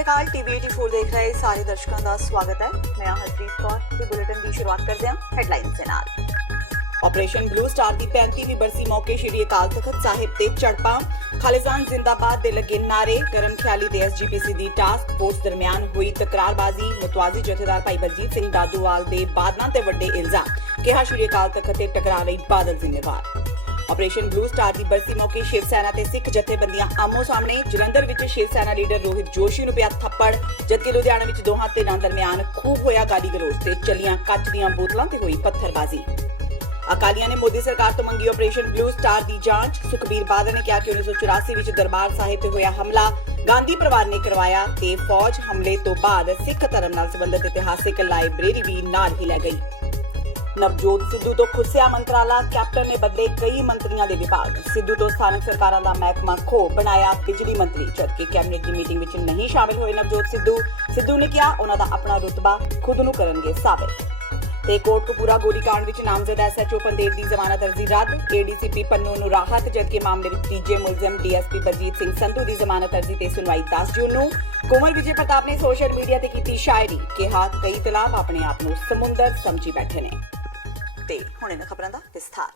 ਸ੍ਰੀ ਅਕਾਲ TV 84 ਦੇਖ ਰਹੇ ਸਾਰੇ ਦਰਸ਼ਕਾਂ ਦਾ ਸਵਾਗਤ ਹੈ। ਮੈਂ ਹਰਪ੍ਰੀਤ ਕੌਰ ਤੇ ਬੁਲੇਟਿਨ ਦੀ ਸ਼ੁਰੂਆਤ ਕਰਦੇ ਹਾਂ ਹੈਡਲਾਈਨਸ ਦੇ ਨਾਲ। ਆਪਰੇਸ਼ਨ ਬਲੂ ਸਟਾਰ ਦੀ 35ਵੀਂ ਬਰਸੀ ਮੌਕੇ ਸ਼੍ਰੀ ਅਕਾਲ ਤਖਤ ਸਾਹਿਬ ਤੇ ਝੜਪਾਂ, ਖਾਲਿਸਤਾਨ ਜ਼ਿੰਦਾਬਾਦ ਦੇ ਲੱਗੇ ਨਾਰੇ, ਗਰਮ ਖਿਆਲੀ ਦੇ ਐਸਜੀਪੀਸੀ ਦੀ ਟਾਸਕ ਫੋਰਸ ਦਰਮਿਆਨ ਹੋਈ ਤਕਰਾਰਬਾਜ਼ੀ, ਮੁਤਵਾਜ਼ੀ ਜਥੇਦਾਰ ਭਾਈ ਬਲਜੀਤ ਸਿੰਘ ਦਾਦੂਵਾਲ ਦੇ ਬਾਦਲਾਂ ਤੇ ਵੱਡੇ ਇਲਜ਼ਾਮ, ਕਿਹਾ ਸ਼੍ਰੀ ਅਕਾਲ ਤਖਤ ਤੇ ਟਕਰਾਅ ਲਈ ਬਾਦਲ ਜ਼ਿੰਮੇਵਾਰ। ਆਪਰੇਸ਼ਨ ਬਲੂ ਸਟਾਰ ਦੀ ਬਰਸੀ ਮੌਕੇ ਸ਼ਿਵ ਸੈਨਾ ਤੇ ਸਿੱਖ ਜਥੇਬੰਦੀਆਂ ਆਮੋ ਸਾਹਮਣੇ, ਜਲੰਧਰ ਵਿੱਚ ਸ਼ਿਵ ਸੈਨਾ ਲੀਡਰ ਰੋਹਿਤ ਜੋਸ਼ੀ ਨੂੰ ਪਿਆ ਥੱਪੜ, ਜਦਕਿ ਲੁਧਿਆਣਾ ਵਿੱਚ ਦੋਹਾਂ ਧਿਰਾਂ ਦਰਮਿਆਨ ਖੂਬ ਹੋਇਆ ਗਾਲੀ ਗਲੋਚ ਤੇ ਚੱਲੀਆਂ ਕੱਚ ਦੀਆਂ ਬੋਤਲਾਂ ਤੇ ਹੋਈ ਪੱਥਰਬਾਜ਼ੀ। ਅਕਾਲੀਆਂ ਨੇ ਮੋਦੀ ਸਰਕਾਰ ਤੋਂ ਮੰਗੀ ਆਪਰੇਸ਼ਨ ਬਲੂ ਸਟਾਰ ਦੀ ਜਾਂਚ। ਸੁਖਬੀਰ ਬਾਦਲ ਨੇ ਕਿਹਾ ਕਿ 1984 ਵਿੱਚ ਦਰਬਾਰ ਸਾਹਿਬ ਤੇ ਹੋਇਆ ਹਮਲਾ ਗਾਂਧੀ ਪਰਿਵਾਰ ਨੇ ਕਰਵਾਇਆ ਤੇ ਫੌਜ ਹਮਲੇ ਤੋਂ ਬਾਅਦ ਸਿੱਖ ਧਰਮ ਨਾਲ ਸੰਬੰਧਿਤ ਇਤਿਹਾਸਿਕ ਲਾਇਬ੍ਰੇਰੀ ਵੀ ਨਾਲ ਹੀ ਲੈ ਗਈ। ਨਵਜੋਤ ਸਿੱਧੂ ਤੋਂ ਖੁੱਸਿਆ ਮੰਤਰਾਲਾ, ਕੈਪਟਨ ਨੇ ਬਦਲੇ ਕਈ ਮੰਤਰੀਆਂ ਦੇ ਵਿਭਾਗ। ਸਿੱਧੂ ਤੋਂ ਸਥਾਨਕ ਸਰਕਾਰਾਂ ਦਾ ਮਹਿਕਮਾ ਖੋ ਬਣਾਇਆ ਬਿਜਲੀ ਮੰਤਰੀ, ਜਦਕਿ ਕੈਬਨਿਟ ਦੀ ਮੀਟਿੰਗ ਵਿੱਚ ਨਹੀਂ ਸ਼ਾਮਿਲ ਹੋਏ ਨਵਜੋਤ ਸਿੱਧੂ ਨੇ ਕਿਹਾ ਉਹਨਾਂ ਦਾ ਆਪਣਾ ਰੁਤਬਾ ਖੁਦ ਨੂੰ ਕਰਨਗੇ ਸਾਬਿਤ। ਤੇ ਕੋਟਕਪੂਰਾ ਗੋਲੀकांड ਵਿੱਚ ਨਾਮਜ਼ਦ ਐਸਐਚਓ ਪੰਦੇਰ ਦੀ ਜ਼ਮਾਨਤ ਅਰਜ਼ੀ ਰੱਦ, ਏਡੀਸੀਪੀ ਪੰਨੂ ਨੂੰ ਰਾਹਤ, ਜਦਕਿ ਮਾਮਲੇ ਵਿੱਚ ਤੀਜੇ ਮੁਲਜ਼ਮ ਡੀਐਸਪੀ ਬਲਜੀਤ ਸਿੰਘ ਸੰਧੂ ਦੀ ਜ਼ਮਾਨਤ ਅਰਜ਼ੀ ਤੇ ਸੁਣਵਾਈ 10 ਜੂਨ ਨੂੰ। ਕੁੰਵਰ ਵਿਜੇ ਪ੍ਰਤਾਪ ਨੇ ਸੋਸ਼ਲ ਮੀਡੀਆ ਤੇ ਕੀਤੀ ਸ਼ਾਇਰੀ, ਕਿਹਾ ਕਈ ਤਲਾਬ ਆਪਣੇ ਆਪ ਨੂੰ ਸਮੁੰਦਰ ਸਮਝੀ ਬੈਠੇ ਨੇ। ਤੇ ਹੁਣ ਇਹਨਾਂ ਖਬਰਾਂ ਦਾ ਵਿਸਥਾਰ।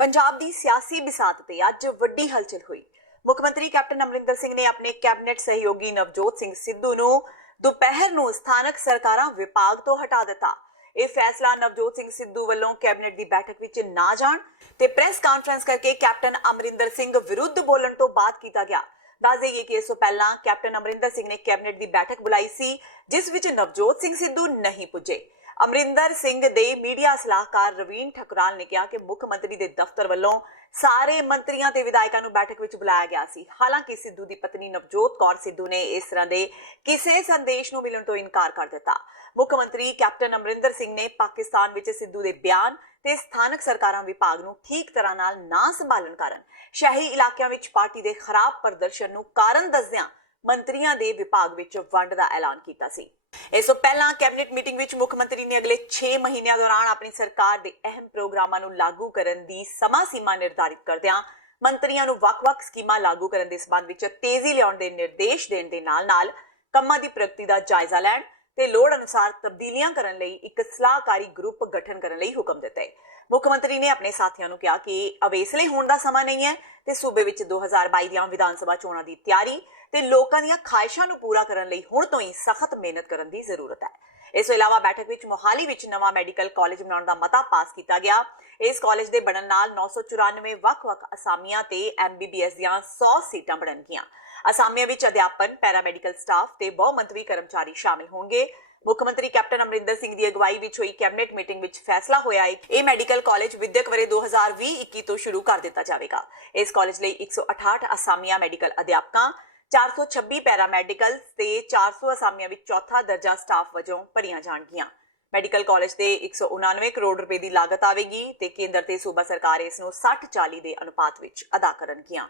ਪੰਜਾਬ ਦੀ ਸਿਆਸੀ ਬਿਸਾਤ ਤੇ ਅੱਜ ਵੱਡੀ ਹਲਚਲ ਹੋਈ। ਮੁੱਖ ਮੰਤਰੀ ਕੈਪਟਨ ਅਮਰਿੰਦਰ ਸਿੰਘ ਨੇ ਆਪਣੇ ਕੈਬਨਿਟ ਸਹਿਯੋਗੀ ਨਵਜੋਤ ਸਿੰਘ ਸਿੱਧੂ ਨੂੰ ਦੁਪਹਿਰ ਨੂੰ ਸਥਾਨਕ ਸਰਕਾਰਾਂ ਵਿਭਾਗ ਤੋਂ ਹਟਾ ਦਿੱਤਾ। ਇਹ ਫੈਸਲਾ ਨਵਜੋਤ ਸਿੰਘ ਸਿੱਧੂ ਵੱਲੋਂ ਕੈਬਨਿਟ ਦੀ ਬੈਠਕ ਵਿੱਚ ਨਾ ਜਾਣ ਤੇ ਪ੍ਰੈਸ ਕਾਨਫਰੰਸ ਕਰਕੇ ਕੈਪਟਨ ਅਮਰਿੰਦਰ ਸਿੰਘ ਵਿਰੁੱਧ ਬੋਲਣ ਤੋਂ ਬਾਅਦ ਕੀਤਾ ਗਿਆ। ਦੱਸ ਦੇਈਏ ਕਿ ਇਸ ਤੋਂ ਪਹਿਲਾਂ ਕੈਪਟਨ ਅਮਰਿੰਦਰ ਸਿੰਘ ਨੇ ਕੈਬਨਿਟ ਦੀ ਬੈਠਕ ਬੁਲਾਈ ਸੀ, ਜਿਸ ਵਿੱਚ ਨਵਜੋਤ ਸਿੰਘ ਸਿੱਧੂ ਨਹੀਂ ਪੁੱਜੇ। ਅਮਰਿੰਦਰ ਸਿੰਘ ਦੇ ਮੀਡੀਆ ਸਲਾਹਕਾਰ ਰਵੀਨ ਠਕੁਰਾਲ ਨੇ ਕਿਹਾ ਕਿ ਮੁੱਖ ਮੰਤਰੀ ਦੇ ਦਫ਼ਤਰ ਵੱਲੋਂ ਸਾਰੇ ਮੰਤਰੀਆਂ ਤੇ ਵਿਧਾਇਕਾਂ ਨੂੰ ਬੈਠਕ ਵਿੱਚ ਬੁਲਾਇਆ ਗਿਆ ਸੀ। ਹਾਲਾਂਕਿ ਸਿੱਧੂ ਦੀ ਪਤਨੀ ਨਵਜੋਤ ਕੌਰ ਸਿੱਧੂ ਨੇ ਇਸ ਤਰ੍ਹਾਂ ਦੇ ਕਿਸੇ ਸੰਦੇਸ਼ ਨੂੰ ਮਿਲਣ ਤੋਂ ਇਨਕਾਰ ਕਰ ਦਿੱਤਾ। ਮੁੱਖ ਮੰਤਰੀ ਕੈਪਟਨ ਅਮਰਿੰਦਰ ਸਿੰਘ ਨੇ ਪਾਕਿਸਤਾਨ ਵਿੱਚ ਸਿੱਧੂ ਦੇ ਬਿਆਨ ਤੇ ਸਥਾਨਕ ਸਰਕਾਰਾਂ ਵਿਭਾਗ ਨੂੰ ਠੀਕ ਤਰ੍ਹਾਂ ਨਾਲ ਨਾ ਸੰਭਾਲਣ ਕਾਰਨ ਸ਼ਹਿਰੀ ਇਲਾਕਿਆਂ ਵਿੱਚ ਪਾਰਟੀ ਦੇ ਖਰਾਬ ਪ੍ਰਦਰਸ਼ਨ ਨੂੰ ਕਾਰਨ ਦੱਸਦਿਆਂ ਮੰਤਰੀਆਂ ਦੇ ਵਿਭਾਗ ਵਿੱਚ ਵੰਡ ਦਾ ਐਲਾਨ ਕੀਤਾ ਸੀ। ਇਸ ਤੋਂ ਪਹਿਲਾਂ ਕੈਬਨਿਟ ਮੀਟਿੰਗ ਵਿੱਚ ਮੁੱਖ ਮੰਤਰੀ ਨੇ ਅਗਲੇ 6 ਮਹੀਨਿਆਂ ਦੌਰਾਨ ਆਪਣੀ ਸਰਕਾਰ ਦੇ ਅਹਿਮ ਪ੍ਰੋਗਰਾਮਾਂ ਨੂੰ ਲਾਗੂ ਕਰਨ ਦੀ ਸਮਾਂ ਸੀਮਾ ਨਿਰਧਾਰਿਤ ਕਰਦਿਆਂ ਮੰਤਰੀਆਂ ਨੂੰ ਵੱਖ-ਵੱਖ ਸਕੀਮਾਂ ਲਾਗੂ ਕਰਨ ਦੇ ਸਬੰਧ ਵਿੱਚ ਤੇਜ਼ੀ ਲਿਆਉਣ ਦੇ ਨਿਰਦੇਸ਼ ਦੇਣ ਦੇ ਨਾਲ-ਨਾਲ ਕੰਮਾਂ ਦੀ ਪ੍ਰਗਤੀ ਦਾ ਜਾਇਜ਼ਾ ਲੈਣ ਤੇ ਲੋੜ ਅਨੁਸਾਰ ਤਬਦੀਲੀਆਂ ਕਰਨ ਲਈ ਇੱਕ ਸਲਾਹਕਾਰੀ ਗਰੁੱਪ ਗਠਨ ਕਰਨ ਲਈ ਹੁਕਮ ਦਿੱਤੇ। ਮੁੱਖ ਮੰਤਰੀ ਨੇ ਆਪਣੇ ਸਾਥੀਆਂ ਨੂੰ ਕਿਹਾ ਕਿ ਅਵੇਸਲੇ ਹੋਣ ਦਾ ਸਮਾਂ ਨਹੀਂ ਹੈ ਤੇ ਸੂਬੇ ਵਿੱਚ 2022 ਦੀਆਂ ਵਿਧਾਨ ਸਭਾ ਚੋਣਾਂ ਦੀ ਤਿਆਰੀ ਤੇ ਲੋਕਾਂ ਦੀਆਂ ਖਾਹਿਸ਼ਾਂ ਨੂੰ ਪੂਰਾ ਕਰਨ ਲਈ ਹੁਣ ਤੋਂ ਹੀ ਸਖਤ ਮਿਹਨਤ ਕਰਨ ਦੀ ਜ਼ਰੂਰਤ ਹੈ। ਇਸ ਤੋਂ ਇਲਾਵਾ ਬੈਠਕ ਵਿੱਚ ਮੋਹਾਲੀ ਵਿੱਚ ਨਵਾਂ ਮੈਡੀਕਲ ਕਾਲਜ ਬਣਾਉਣ ਦਾ ਮਤਾ ਪਾਸ ਕੀਤਾ ਗਿਆ। ਇਸ ਕਾਲਜ ਦੇ ਬਣਨ ਨਾਲ 994 ਵੱਖ-ਵੱਖ ਅਸਾਮੀਆਂ ਤੇ MBBS ਦੀਆਂ 100 ਸੀਟਾਂ ਬਣਨਗੀਆਂ। ਅਸਾਮੀਆਂ ਵਿੱਚ ਅਧਿਆਪਨ, ਪੈਰਾਮੈਡੀਕਲ ਸਟਾਫ ਤੇ ਬਹੁ-ਮੰਤਵੀ ਕਰਮਚਾਰੀ ਸ਼ਾਮਿਲ ਹੋਣਗੇ। ਮੁੱਖ ਮੰਤਰੀ ਕੈਪਟਨ ਅਮਰਿੰਦਰ ਸਿੰਘ ਦੀ ਅਗਵਾਈ ਵਿੱਚ ਹੋਈ ਕੈਬਨਿਟ ਮੀਟਿੰਗ ਵਿੱਚ ਫੈਸਲਾ ਹੋਇਆ ਹੈ ਕਿ ਇਹ ਮੈਡੀਕਲ ਕਾਲਜ ਵਿਦਿਅਕ ਵਰ੍ਹੇ 2020-21 ਤੋਂ ਸ਼ੁਰੂ ਕਰ ਦਿੱਤਾ ਜਾਵੇਗਾ। ਇਸ ਕਾਲਜ ਲਈ 168 ਅਸਾਮੀਆਂ ਮੈਡੀਕਲ ਅਧਿਆਪਕਾਂ, 426 ਪੈਰਾਮੈਡੀਕਲ ਤੇ 400 ਅਸਾਮੀਆਂ ਵਿੱਚ ਚੌਥਾ ਦਰਜਾ ਸਟਾਫ ਵਜੋਂ ਭਰੀਆਂ ਜਾਣਗੀਆਂ। ਮੈਡੀਕਲ ਕਾਲਜ ਦੇ 199 ਕਰੋੜ ਰੁਪਏ ਦੀ ਲਾਗਤ ਆਵੇਗੀ ਤੇ ਕੇਂਦਰ ਤੇ ਸੂਬਾ ਸਰਕਾਰ ਇਸ ਨੂੰ 60-40 ਦੇ ਅਨੁਪਾਤ ਵਿੱਚ ਅਦਾ ਕਰਨਗੀਆਂ।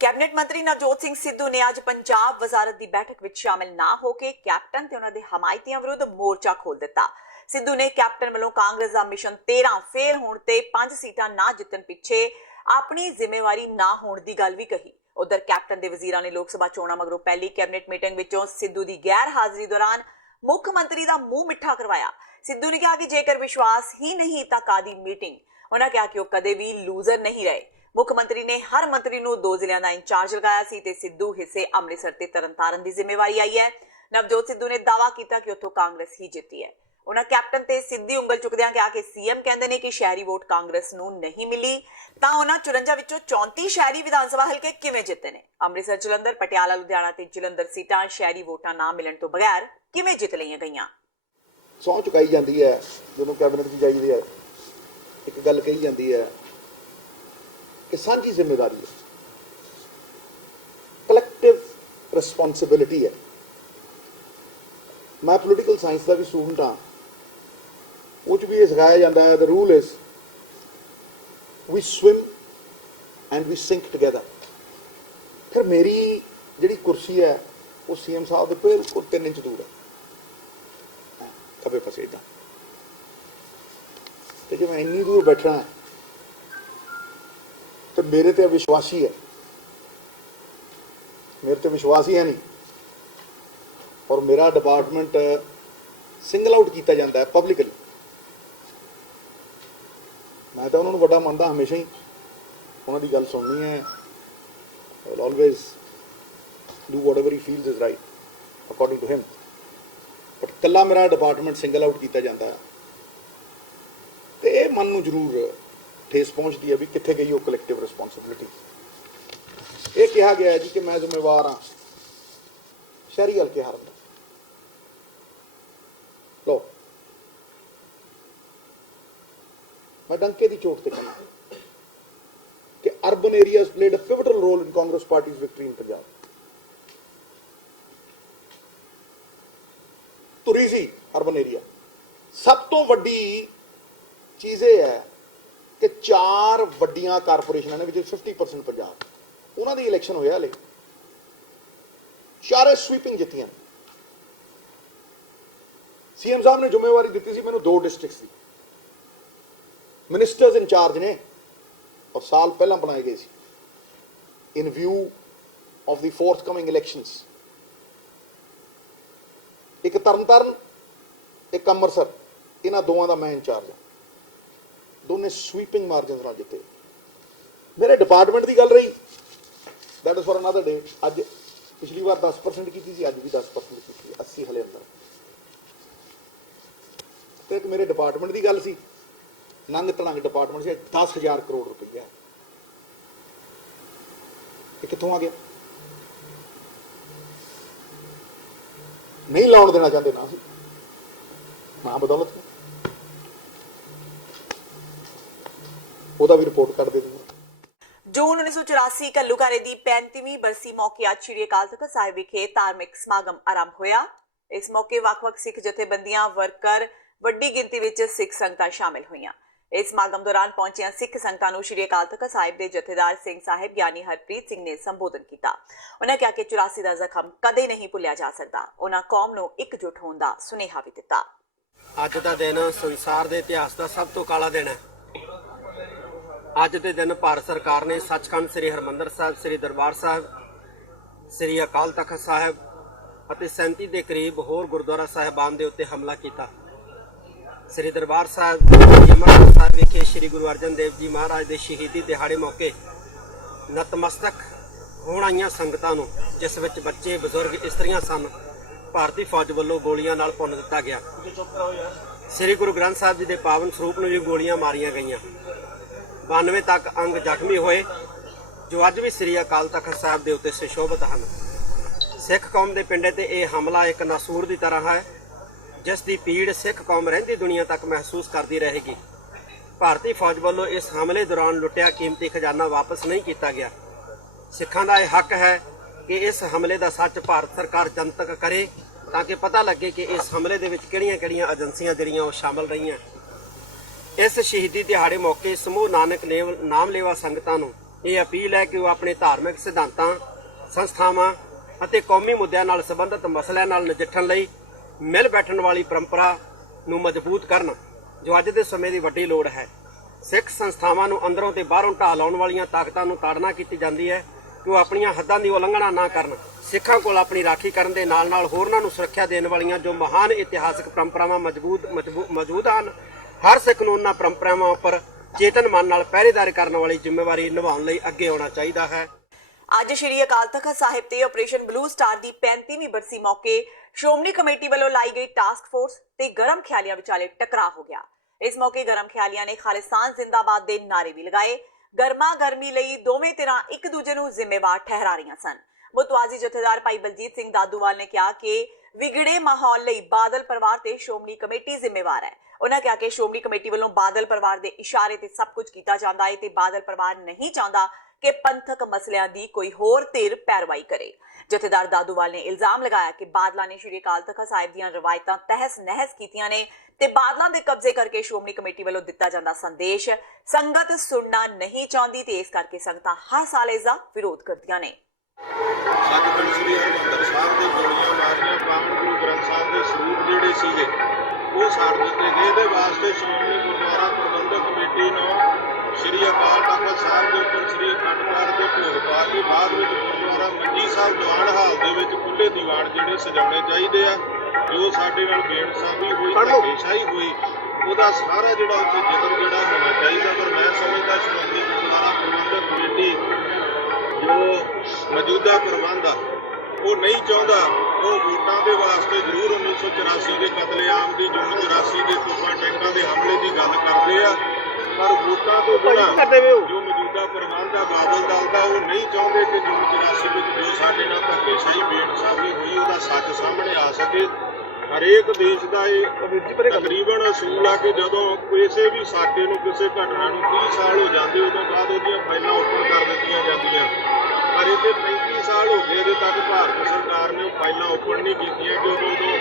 ਕੈਬਨਿਟ ਮੰਤਰੀ ਨਵਜੋਤ ਸਿੰਘ ਸਿੱਧੂ ਨੇ ਅੱਜ ਪੰਜਾਬ ਵਜ਼ਾਰਤ ਦੀ ਬੈਠਕ ਵਿੱਚ ਸ਼ਾਮਿਲ ਨਾ ਹੋ ਕੇ ਕੈਪਟਨ ਤੇ ਉਹਨਾਂ ਦੇ ਹਮਾਇਤੀਆਂ ਵਿਰੁੱਧ ਮੋਰਚਾ ਖੋਲ ਦਿੱਤਾ। ਸਿੱਧੂ ਨੇ ਕੈਪਟਨ ਵੱਲੋਂ ਕਾਂਗਰਸ ਦਾ ਮਿਸ਼ਨ 13 ਫੇਲ ਹੋਣ ਤੇ 5 ਸੀਟਾਂ ਨਾ ਜਿੱਤਣ ਪਿੱਛੇ ਆਪਣੀ ਜ਼ਿੰਮੇਵਾਰੀ ਨਾ ਹੋਣ ਦੀ ਗੱਲ ਵੀ ਕਹੀ। ਉਧਰ ਕੈਪਟਨ ਦੇ ਵਜ਼ੀਰਾਂ ਨੇ ਲੋਕ ਸਭਾ ਚੋਣਾਂ ਮਗਰੋਂ ਪਹਿਲੀ ਕੈਬਨਿਟ ਮੀਟਿੰਗ ਵਿੱਚੋਂ ਸਿੱਧੂ ਦੀ ਗੈਰ ਹਾਜ਼ਰੀ ਦੌਰਾਨ ਮੁੱਖ ਮੰਤਰੀ ਦਾ ਮੂੰਹ ਮਿੱਠਾ ਕਰਵਾਇਆ। ਸਿੱਧੂ ਨੇ ਕਿਹਾ ਕਿ ਜੇਕਰ ਵਿਸ਼ਵਾਸ ਹੀ ਨਹੀਂ ਤਾਂ ਕਾਦੀ ਮੀਟਿੰਗ। ਉਹਨਾਂ ਕਿਹਾ ਕਿ ਉਹ ਕਦੇ ਵੀ ਲੂਜ਼ਰ ਨਹੀਂ ਰਹੇ। ਮੁੱਖ ਮੰਤਰੀ ਨੇ ਹਰ ਮੰਤਰੀ ਨੂੰ 2 ਜ਼ਿਲ੍ਹਿਆਂ ਦਾ ਇੰਚਾਰਜ ਲਗਾਇਆ ਸੀ ਤੇ ਸਿੱਧੂ ਹਿੱਸੇ ਅੰਮ੍ਰਿਤਸਰ ਤੇ ਤਰਨਤਾਰਨ ਦੀ ਜ਼ਿੰਮੇਵਾਰੀ ਆਈ ਹੈ। ਨਵਜੋਤ ਸਿੱਧੂ ਨੇ ਦਾਅਵਾ ਕੀਤਾ ਕਿ ਉੱਥੋਂ ਕਾਂਗਰਸ ਹੀ ਜਿੱਤੀ ਹੈ। ਉਹਨਾਂ ਕੈਪਟਨ ਤੇ ਸਿੱਧੀ ਉਂਗਲ ਚੁੱਕਦਿਆਂ ਕਿਹਾ ਕਿ ਸੀਐਮ ਕਹਿੰਦੇ ਨੇ ਕਿ ਸ਼ਹਿਰੀ ਵੋਟ ਕਾਂਗਰਸ ਨੂੰ ਨਹੀਂ ਮਿਲੀ ਤਾਂ ਉਹਨਾਂ 54 ਵਿੱਚੋਂ 34 ਸ਼ਹਿਰੀ ਵਿਧਾਨ ਸਭਾ ਹਲਕੇ ਕਿਵੇਂ ਜਿੱਤੇ ਨੇ। ਅੰਮ੍ਰਿਤਸਰ, ਜਲੰਧਰ, ਪਟਿਆਲਾ, ਲੁਧਿਆਣਾ ਤੇ ਜਲੰਧਰ ਸੀਟਾਂ ਸ਼ਹਿਰੀ ਵੋਟਾਂ ਨਾ ਮਿਲਣ ਤੋਂ ਬਗੈਰ ਕਿਵੇਂ ਜਿੱਤ ਲਈਆਂ ਗਈਆਂ। ਸਹੁੰ ਚੁਕਾਈ ਜਾਂਦੀ ਹੈ ਜਦੋਂ ਕੈਬਨਿਟ 'ਚ ਜਾਈਦੀ ਹੈ, ਇੱਕ ਗੱਲ ਕਹੀ ਜਾਂਦੀ ਹੈ ਕਿ ਸਾਂਝੀ ਜ਼ਿੰਮੇਵਾਰੀ ਹੈ, ਕਲੈਕਟਿਵ ਰਿਸਪੌਂਸਿਬਿਲਿਟੀ ਹੈ। ਮੈਂ ਪੋਲੀਟੀਕਲ ਸਾਇੰਸ ਦਾ ਵੀ ਸਟੂਡੈਂਟ ਹਾਂ, ਉਹ 'ਚ ਵੀ ਇਹ ਸਿਖਾਇਆ ਜਾਂਦਾ ਹੈ, the rule is we swim and we sink together. ਫਿਰ ਮੇਰੀ ਜਿਹੜੀ ਕੁਰਸੀ ਹੈ ਉਹ ਸੀਐਮ ਸਾਹਿਬ ਦੇ ਬਿਲਕੁਲ 3 ਇੰਚ ਦੂਰ ਹੈ, ਖੱਬੇ ਪਾਸੇ ਇੱਦਾਂ। ਤੇ ਜੇ ਮੈਂ ਇੰਨੀ ਦੂਰ ਬੈਠਣਾ ਤੇ ਮੇਰੇ ਤੇ ਵਿਸ਼ਵਾਸ ਹੀ ਹੈ, ਮੇਰੇ ਤੇ ਵਿਸ਼ਵਾਸ ਹੀ ਹੈ ਨਹੀਂ ਔਰ ਮੇਰਾ ਡਿਪਾਰਟਮੈਂਟ ਸਿੰਗਲ ਆਊਟ ਕੀਤਾ ਜਾਂਦਾ ਹੈ ਪਬਲਿਕਲੀ। ਮੈਂ ਤਾਂ ਉਹਨਾਂ ਨੂੰ ਵੱਡਾ ਮੰਨਦਾ ਹਮੇਸ਼ਾ ਹੀ, ਉਹਨਾਂ ਦੀ ਗੱਲ ਸੁਣਨੀ ਹੈ। I will always do whatever he feels is right according to him, but ਕੱਲਾ ਮੇਰਾ ਡਿਪਾਰਟਮੈਂਟ ਸਿੰਗਲ ਆਊਟ ਕੀਤਾ ਜਾਂਦਾ ਹੈ ਤੇ ਇਹ ਮਨ ਨੂੰ ਜ਼ਰੂਰ ਠੇਸ ਪਹੁੰਚਦੀ ਹੈ ਵੀ ਕਿੱਥੇ ਗਈ ਉਹ ਕਲੈਕਟਿਵ ਰਿਸਪੌਂਸਿਬਿਲਿਟੀ। ਇਹ ਕਿਹਾ ਗਿਆ ਹੈ ਜੀ ਕਿ ਮੈਂ ਜ਼ਿੰਮੇਵਾਰ ਹਾਂ ਸ਼ਹਿਰੀ ਹਲਕੇ ਹਰਨ ਦਾ। ਲੋ ਮੈਂ ਡੰਕੇ ਦੀ ਚੋਟ ਤੇ ਕਹਿੰਦਾ ਕਿ urban areas played a pivotal role in Congress Party's victory in Punjab. Dhuri C urban area। ਸਭ ਤੋਂ ਵੱਡੀ ਚੀਜ਼ ਇਹ ਹੈ ਕਿ 4 ਵੱਡੀਆਂ ਕਾਰਪੋਰੇਸ਼ਨਾਂ ਨੇ ਵਿੱਚ 50% ਪੰਜਾਬ, ਉਹਨਾਂ ਦੀ ਇਲੈਕਸ਼ਨ ਹੋਇਆ ਹਲੇ, ਚਾਰੇ ਸਵੀਪਿੰਗ ਜਿੱਤੀਆਂ। ਸੀਐਮ ਸਾਹਿਬ ਨੇ ਜ਼ਿੰਮੇਵਾਰੀ ਦਿੱਤੀ ਸੀ ਮੈਨੂੰ 2 ਡਿਸਟ੍ਰਿਕਟਸ ਦੀ, ਮਿਨਿਸਟਰਸ ਇੰਚਾਰਜ ਨੇ ਔਰ ਸਾਲ ਪਹਿਲਾਂ ਬਣਾਏ ਗਏ ਸੀ ਇਨ ਵਿਊ ਆਫ ਦੀ ਫੋਰਥਕਮਿੰਗ ਇਲੈਕਸ਼ਨਸ। ਇੱਕ ਤਰਨਤਾਰਨ, ਇੱਕ ਅੰਮ੍ਰਿਤਸਰ, ਇਹਨਾਂ ਦੋਵਾਂ ਦਾ ਮੈਂ ਇੰਚਾਰਜ ਹਾਂ। ਦੋਨੇ ਸਵੀਪਿੰਗ ਮਾਰਜਨ ਨਾਲ ਜਿੱਤੇ। ਮੇਰੇ ਡਿਪਾਰਟਮੈਂਟ ਦੀ ਗੱਲ ਰਹੀ, ਦੈਟ ਇਜ਼ ਫॉर ਅਨਦਰ ਡੇ। ਅੱਜ ਪਿਛਲੀ ਵਾਰ 10% ਕੀਤੀ ਸੀ, ਅੱਜ ਵੀ 10% ਕੀਤੀ, 80 ਹਲੇ ਅੰਦਰ। ਤੇ ਇੱਕ ਮੇਰੇ ਡਿਪਾਰਟਮੈਂਟ ਦੀ ਗੱਲ ਸੀ, ਨੰਗ ਤੜੰਗ ਡਿਪਾਰਟਮੈਂਟ ਸੀ, 10,000 ਕਰੋੜ ਰੁਪਈਆ। ਇਹ ਕਿੱਥੋਂ ਆ ਗਿਆ? ਨਹੀਂ ਲਾਉਣ ਦੇਣਾ ਚਾਹੁੰਦੇ ਨਾ ਸੀ, ਨਾ ਬਦੌਲਤ ਉਹਦਾ ਵੀ ਰਿਪੋਰਟ ਕਰ ਦੇ ਦੂੰਗਾ। ਜੂਨ 1984 ਘੱਲੂਘਾਰੇ ਦੀ 35ਵੀਂ ਬਰਸੀ ਮੌਕੇ ਅੱਜ ਸ੍ਰੀ ਅਕਾਲ ਤਖ਼ਤ ਸਾਹਿਬ ਵਿਖੇ ਧਾਰਮਿਕ ਸਮਾਗਮ ਆਰੰਭ ਹੋਇਆ। ਇਸ ਮੌਕੇ ਵੱਖ-ਵੱਖ ਸਿੱਖ ਜਥੇਬੰਦੀਆਂ, ਵਰਕਰ, ਵੱਡੀ ਗਿਣਤੀ ਵਿੱਚ ਸਿੱਖ ਸੰਗਤਾਂ ਸ਼ਾਮਿਲ ਹੋਈਆਂ। ਇਸ ਸਮਾਗਮ ਦੌਰਾਨ ਪਹੁੰਚੀਆਂ ਸਿੱਖ ਸੰਗਤਾਂ ਨੂੰ ਸ੍ਰੀ ਅਕਾਲ ਤਖ਼ਤ ਸਾਹਿਬ ਦੇ ਜਥੇਦਾਰ ਸਿੰਘ ਸਾਹਿਬ ਗਿਆਨੀ ਹਰਪ੍ਰੀਤ ਸਿੰਘ ਨੇ ਸੰਬੋਧਨ ਕੀਤਾ। ਉਹਨਾਂ ਕਿਹਾ ਕਿ 84 ਦਾ ਜ਼ਖਮ ਕਦੇ ਨਹੀਂ ਭੁੱਲਿਆ ਜਾ ਸਕਦਾ। ਉਹਨਾਂ ਕੌਮ ਨੂੰ ਇਕਜੁੱਟ ਹੋਣ ਦਾ ਸੁਨੇਹਾ ਵੀ ਦਿੱਤਾ। ਅੱਜ ਦਾ ਦਿਨ ਸੰਸਾਰ ਦੇ ਇਤਿਹਾਸ ਦਾ ਸਭ ਤੋਂ ਕਾਲਾ ਦਿਨ ਹੈ। ਅੱਜ ਦੇ ਦਿਨ ਭਾਰਤ ਸਰਕਾਰ ਨੇ ਸੱਚਖੰਡ ਸ੍ਰੀ ਹਰਿਮੰਦਰ ਸਾਹਿਬ, ਸ੍ਰੀ ਦਰਬਾਰ ਸਾਹਿਬ, ਸ੍ਰੀ ਅਕਾਲ ਤਖ਼ਤ ਸਾਹਿਬ ਅਤੇ 37 ਦੇ ਕਰੀਬ ਹੋਰ ਗੁਰਦੁਆਰਾ ਸਾਹਿਬਾਨ ਦੇ ਉੱਤੇ ਹਮਲਾ ਕੀਤਾ। ਸ੍ਰੀ ਦਰਬਾਰ ਸਾਹਿਬ, ਅੰਮ੍ਰਿਤਸਰ ਸਾਹਿਬ ਵਿਖੇ ਸ੍ਰੀ ਗੁਰੂ ਅਰਜਨ ਦੇਵ ਜੀ ਮਹਾਰਾਜ ਦੇ ਸ਼ਹੀਦੀ ਦਿਹਾੜੇ ਮੌਕੇ ਨਤਮਸਤਕ ਹੋਣ ਆਈਆਂ ਸੰਗਤਾਂ ਨੂੰ, ਜਿਸ ਵਿੱਚ ਬੱਚੇ, ਬਜ਼ੁਰਗ, ਇਸਤਰੀਆਂ ਸਨ, ਭਾਰਤੀ ਫੌਜ ਵੱਲੋਂ ਗੋਲੀਆਂ ਨਾਲ ਭੁੰਨ ਦਿੱਤਾ ਗਿਆ। ਸ੍ਰੀ ਗੁਰੂ ਗ੍ਰੰਥ ਸਾਹਿਬ ਜੀ ਦੇ ਪਾਵਨ ਸਰੂਪ ਨੂੰ ਵੀ ਗੋਲੀਆਂ ਮਾਰੀਆਂ ਗਈਆਂ। 92 ਤੱਕ ਅੰਗ ਜ਼ਖਮੀ ਹੋਏ, ਜੋ ਅੱਜ ਵੀ ਸ੍ਰੀ ਅਕਾਲ ਤਖ਼ਤ ਸਾਹਿਬ ਦੇ ਉੱਤੇ ਸੁਸ਼ੋਭਿਤ ਹਨ। ਸਿੱਖ ਕੌਮ ਦੇ ਪਿੰਡੇ ਤੇ ਇਹ ਹਮਲਾ ਇੱਕ ਨਾਸੂਰ ਦੀ ਤਰ੍ਹਾਂ ਹੈ, ਜਿਸ ਦੀ ਪੀੜ ਸਿੱਖ ਕੌਮ ਰਹਿੰਦੀ ਦੁਨੀਆ ਤੱਕ ਮਹਿਸੂਸ ਕਰਦੀ ਰਹੇਗੀ। ਭਾਰਤੀ ਫੌਜ ਵੱਲੋਂ ਇਸ ਹਮਲੇ ਦੌਰਾਨ ਲੁੱਟਿਆ ਕੀਮਤੀ ਖਜ਼ਾਨਾ ਵਾਪਸ ਨਹੀਂ ਕੀਤਾ ਗਿਆ। ਸਿੱਖਾਂ ਦਾ ਇਹ ਹੱਕ ਹੈ ਕਿ ਇਸ ਹਮਲੇ ਦਾ ਸੱਚ ਭਾਰਤ ਸਰਕਾਰ ਜਨਤਕ ਕਰੇ, ਤਾਂ ਕਿ ਪਤਾ ਲੱਗੇ ਕਿ ਇਸ ਹਮਲੇ ਦੇ ਵਿੱਚ ਕਿਹੜੀਆਂ-ਕਿਹੜੀਆਂ ਏਜੰਸੀਆਂ ਜਿਹੜੀਆਂ ਉਹ ਸ਼ਾਮਲ ਰਹੀਆਂ। ਇਸ ਸ਼ਹੀਦੀ ਦਿਹਾੜੇ ਮੌਕੇ ਸਮੂਹ ਨਾਨਕ ਨਾਮਲੇਵਾ ਸੰਗਤਾਂ ਨੂੰ ਇਹ ਅਪੀਲ ਹੈ ਕਿ ਉਹ ਆਪਣੇ ਧਾਰਮਿਕ ਸਿਧਾਂਤਾਂ, ਸੰਸਥਾਵਾਂ ਅਤੇ ਕੌਮੀ ਮੁੱਦਿਆਂ ਨਾਲ ਸੰਬੰਧਿਤ ਮਸਲਿਆਂ ਨਾਲ ਨਜਿੱਠਣ ਲਈ ਮਿਲ ਬੈਠਣ ਵਾਲੀ ਪਰੰਪਰਾ ਨੂੰ ਮਜ਼ਬੂਤ ਕਰਨ, ਜੋ ਅੱਜ ਦੇ ਸਮੇਂ ਦੀ ਵੱਡੀ ਲੋੜ ਹੈ। ਸਿੱਖ ਸੰਸਥਾਵਾਂ ਨੂੰ ਅੰਦਰੋਂ ਤੇ ਬਾਹਰੋਂ ਢਾਹ ਲਾਉਣ ਵਾਲੀਆਂ ਤਾਕਤਾਂ ਨੂੰ ਤਾੜਨਾ ਕੀਤੀ ਜਾਂਦੀ ਹੈ ਕਿ ਉਹ ਆਪਣੀਆਂ ਹੱਦਾਂ ਦੀ ਉਲੰਘਣਾ ਨਾ ਕਰਨ। ਸਿੱਖਾਂ ਕੋਲ ਆਪਣੀ ਰਾਖੀ ਕਰਨ ਦੇ ਨਾਲ-ਨਾਲ ਹੋਰਨਾਂ ਨੂੰ ਸੁਰੱਖਿਆ ਦੇਣ ਵਾਲੀਆਂ ਜੋ ਮਹਾਨ ਇਤਿਹਾਸਕ ਪਰੰਪਰਾਵਾਂ ਮੌਜੂਦ ਹਨ, ਹਰ ਸਿੱਖ ਨੂੰ ਉਹਨਾਂ ਪਰੰਪਰਾਵਾਂ ਉੱਪਰ ਚੇਤਨ ਮਨ ਨਾਲ ਪਹਿਰੇਦਾਰੀ ਕਰਨ ਵਾਲੀ ਜ਼ਿੰਮੇਵਾਰੀ ਨਿਭਾਉਣ ਲਈ ਅੱਗੇ ਆਉਣਾ ਚਾਹੀਦਾ ਹੈ। ਅੱਜ ਸ੍ਰੀ ਅਕਾਲ ਤਖ਼ਤ ਸਾਹਿਬ ਤੇ ਆਪਰੇਸ਼ਨ ਬਲੂ ਸਟਾਰ ਦੀ 35ਵੀਂ ਬਰਸੀ ਮੌਕੇ ਸ਼੍ਰੋਮਣੀ ਕਮੇਟੀ ਵੱਲੋਂ ਲਾਈ ਗਈ ਟਾਸਕ ਫੋਰਸ ਤੇ ਗਰਮ ਖਿਆਲੀਆਂ ਵਿਚਾਲੇ ਟਕਰਾਅ ਹੋ ਗਿਆ। ਇਸ ਮੌਕੇ ਗਰਮ ਖਿਆਲੀਆਂ ਨੇ ਖਾਲਿਸਤਾਨ ਜ਼ਿੰਦਾਬਾਦ ਦੇ ਨਾਅਰੇ ਵੀ ਲਗਾਏ। ਗਰਮਾ ਗਰਮੀ ਲਈ ਦੋਵੇਂ ਧਿਰਾਂ ਇੱਕ ਦੂਜੇ ਨੂੰ ਜ਼ਿੰਮੇਵਾਰ ਠਹਿਰਾ ਰਹੀਆਂ ਸਨ। ਮੁਤਵਾਜ਼ੀ ਜਥੇਦਾਰ ਭਾਈ ਬਲਜੀਤ ਸਿੰਘ ਦਾਦੂਵਾਲ ਨੇ ਕਿਹਾ ਕਿ ਵਿਗੜੇ ਮਾਹੌਲ ਲਈ ਬਾਦਲ ਪਰਿਵਾਰ ਤੇ ਸ਼੍ਰੋਮਣੀ ਕਮੇਟੀ ਜ਼ਿੰਮੇਵਾਰ ਹੈ। ਉਹਨਾਂ ਕਿਹਾ ਕਿ ਸ਼੍ਰੋਮਣੀ ਕਮੇਟੀ ਵੱਲੋਂ ਬਾਦਲ ਪਰਿਵਾਰ ਦੇ ਇਸ਼ਾਰੇ ਤੇ ਸਭ ਕੁਝ ਕੀਤਾ ਜਾਂਦਾ ਹੈ ਤੇ ਬਾਦਲ ਪਰਿਵਾਰ ਨਹੀਂ ਚਾਹੁੰਦਾ ਕਿ ਪੰਥਕ ਮਸਲਿਆਂ ਦੀ ਕੋਈ ਹੋਰ ਧਿਰ ਪੈਰਵਾਈ ਕਰੇ। ਜਥੇਦਾਰ ਦਾਦੂਵਾਲ ਨੇ ਇਲਜ਼ਾਮ ਲਗਾਇਆ ਕਿ ਬਾਦਲਾਂ ਨੇ ਸ੍ਰੀ ਅਕਾਲ ਤਖ਼ਤ ਸਾਹਿਬ ਦੀਆਂ ਰਵਾਇਤਾਂ ਤਹਿਸ-ਨਹਿਸ ਕੀਤੀਆਂ ਨੇ ਤੇ ਬਾਦਲਾਂ ਦੇ ਕਬਜ਼ੇ ਕਰਕੇ ਸ਼੍ਰੋਮਣੀ ਕਮੇਟੀ ਵੱਲੋਂ ਦਿੱਤਾ ਜਾਂਦਾ ਸੰਦੇਸ਼ ਸੰਗਤ ਸੁਣਨਾ ਨਹੀਂ ਚਾਹੁੰਦੀ ਤੇ ਇਸ ਕਰਕੇ ਸੰਗਤਾਂ ਹਰ ਸਾਲ ਇਸ ਦਾ ਵਿਰੋਧ ਕਰਦੀਆਂ ਨੇ। ਸੱਚਖੰਡ ਸ੍ਰੀ ਹਰਿਮੰਦਰ ਸਾਹਿਬ ਦੇ ਗੋਲੀਆਂ ਮਾਰੀਆਂ ਪਾਵਨ ਗੁਰੂ ਗ੍ਰੰਥ ਸਾਹਿਬ ਦੇ ਸਰੂਪ ਜਿਹੜੇ ਸੀਗੇ ਉਹ ਸਾੜ ਦਿੱਤੇ ਗਏ। ਇਹਦੇ ਵਾਸਤੇ ਸ਼੍ਰੋਮਣੀ ਗੁਰਦੁਆਰਾ ਪ੍ਰਬੰਧਕ ਕਮੇਟੀ ਨੂੰ ਸ੍ਰੀ ਅਕਾਲ ਤਖ਼ਤ ਸਾਹਿਬ ਦੇ ਉੱਪਰ ਸ੍ਰੀ ਅਖੰਡ ਪਾਠ ਦੇ ਭੋਗ ਪਾ ਕੇ ਬਾਅਦ ਵਿੱਚ ਗੁਰਦੁਆਰਾ ਮੰਜੀ ਸਾਹਿਬ ਦੀਵਾਨ ਹਾਲ ਦੇ ਵਿੱਚ ਖੁੱਲੇ ਦੀਵਾਨ ਜਿਹੜੇ ਸਜਾਉਣੇ ਚਾਹੀਦੇ ਆ। ਜੋ ਸਾਡੇ ਨਾਲ ਬੇਇਨਸਾਫੀ ਹੋਈ, ਧੱਕੇਸ਼ਾਹੀ ਹੋਈ, ਉਹਦਾ ਸਾਰਾ ਜਿਹੜਾ ਉੱਥੇ ਜ਼ਿਕਰ ਜਿਹੜਾ ਹੋਣਾ ਚਾਹੀਦਾ। ਪਰ ਮੈਂ ਸਮਝਦਾ ਸ਼੍ਰੋਮਣੀ ਗੁਰਦੁਆਰਾ ਪ੍ਰਬੰਧਕ ਕਮੇਟੀ ਜੋ ਮੌਜੂਦਾ ਪ੍ਰਬੰਧ ਆ ਉਹ ਨਹੀਂ ਚਾਹੁੰਦਾ। ਉਹ ਵੋਟਾਂ ਦੇ ਵਾਸਤੇ ਜ਼ਰੂਰ 1984 ਦੇ ਕਤਲੇਆਮ ਦੀ, ਜੂਨ 84 ਦੇ ਤੋਪਾਂ ਟੈਂਕਾਂ ਦੇ ਹਮਲੇ ਦੀ ਗੱਲ ਕਰਦੇ ਆ, ਪਰ ਵੋਟਾਂ ਤੋਂ ਬਿਨਾਂ ਜੋ ਮੌਜੂਦਾ ਪ੍ਰਬੰਧ ਆ ਬਾਦਲ ਦਲ ਦਾ, ਉਹ ਨਹੀਂ ਚਾਹੁੰਦੇ ਕਿ ਜੂਨ 84 ਵਿੱਚ ਜੋ ਸਾਡੇ ਨਾਲ ਧੱਕੇਸ਼ਾਹੀ ਬੇਇਨਸਾਫੀ ਹੋਈ ਉਹਦਾ ਸੱਚ ਸਾਹਮਣੇ ਆ ਸਕੇ। ਹਰੇਕ ਦੇਸ਼ ਦਾ ਇਹ ਤਕਰੀਬਨ ਅਸੂਲ ਆ ਕਿ ਜਦੋਂ ਕਿਸੇ ਵੀ ਸਾਕੇ ਨੂੰ, ਕਿਸੇ ਘਟਨਾ ਨੂੰ 30 ਸਾਲ ਹੋ ਜਾਂਦੇ, ਉਦੋਂ ਬਾਅਦ ਉਹਦੀਆਂ ਫਾਈਲਾਂ ਓਪਨ ਕਰ ਦਿੱਤੀਆਂ ਜਾਂਦੀਆਂ। ਪਰ ਇਹਦੇ 35 ਸਾਲ ਹੋ ਗਏ, ਅਜੇ ਤੱਕ ਭਾਰਤ ਸਰਕਾਰ ਨੇ ਉਹ ਫਾਈਲਾਂ ਓਪਨ ਨਹੀਂ ਕੀਤੀਆਂ ਕਿ ਉਦੋਂ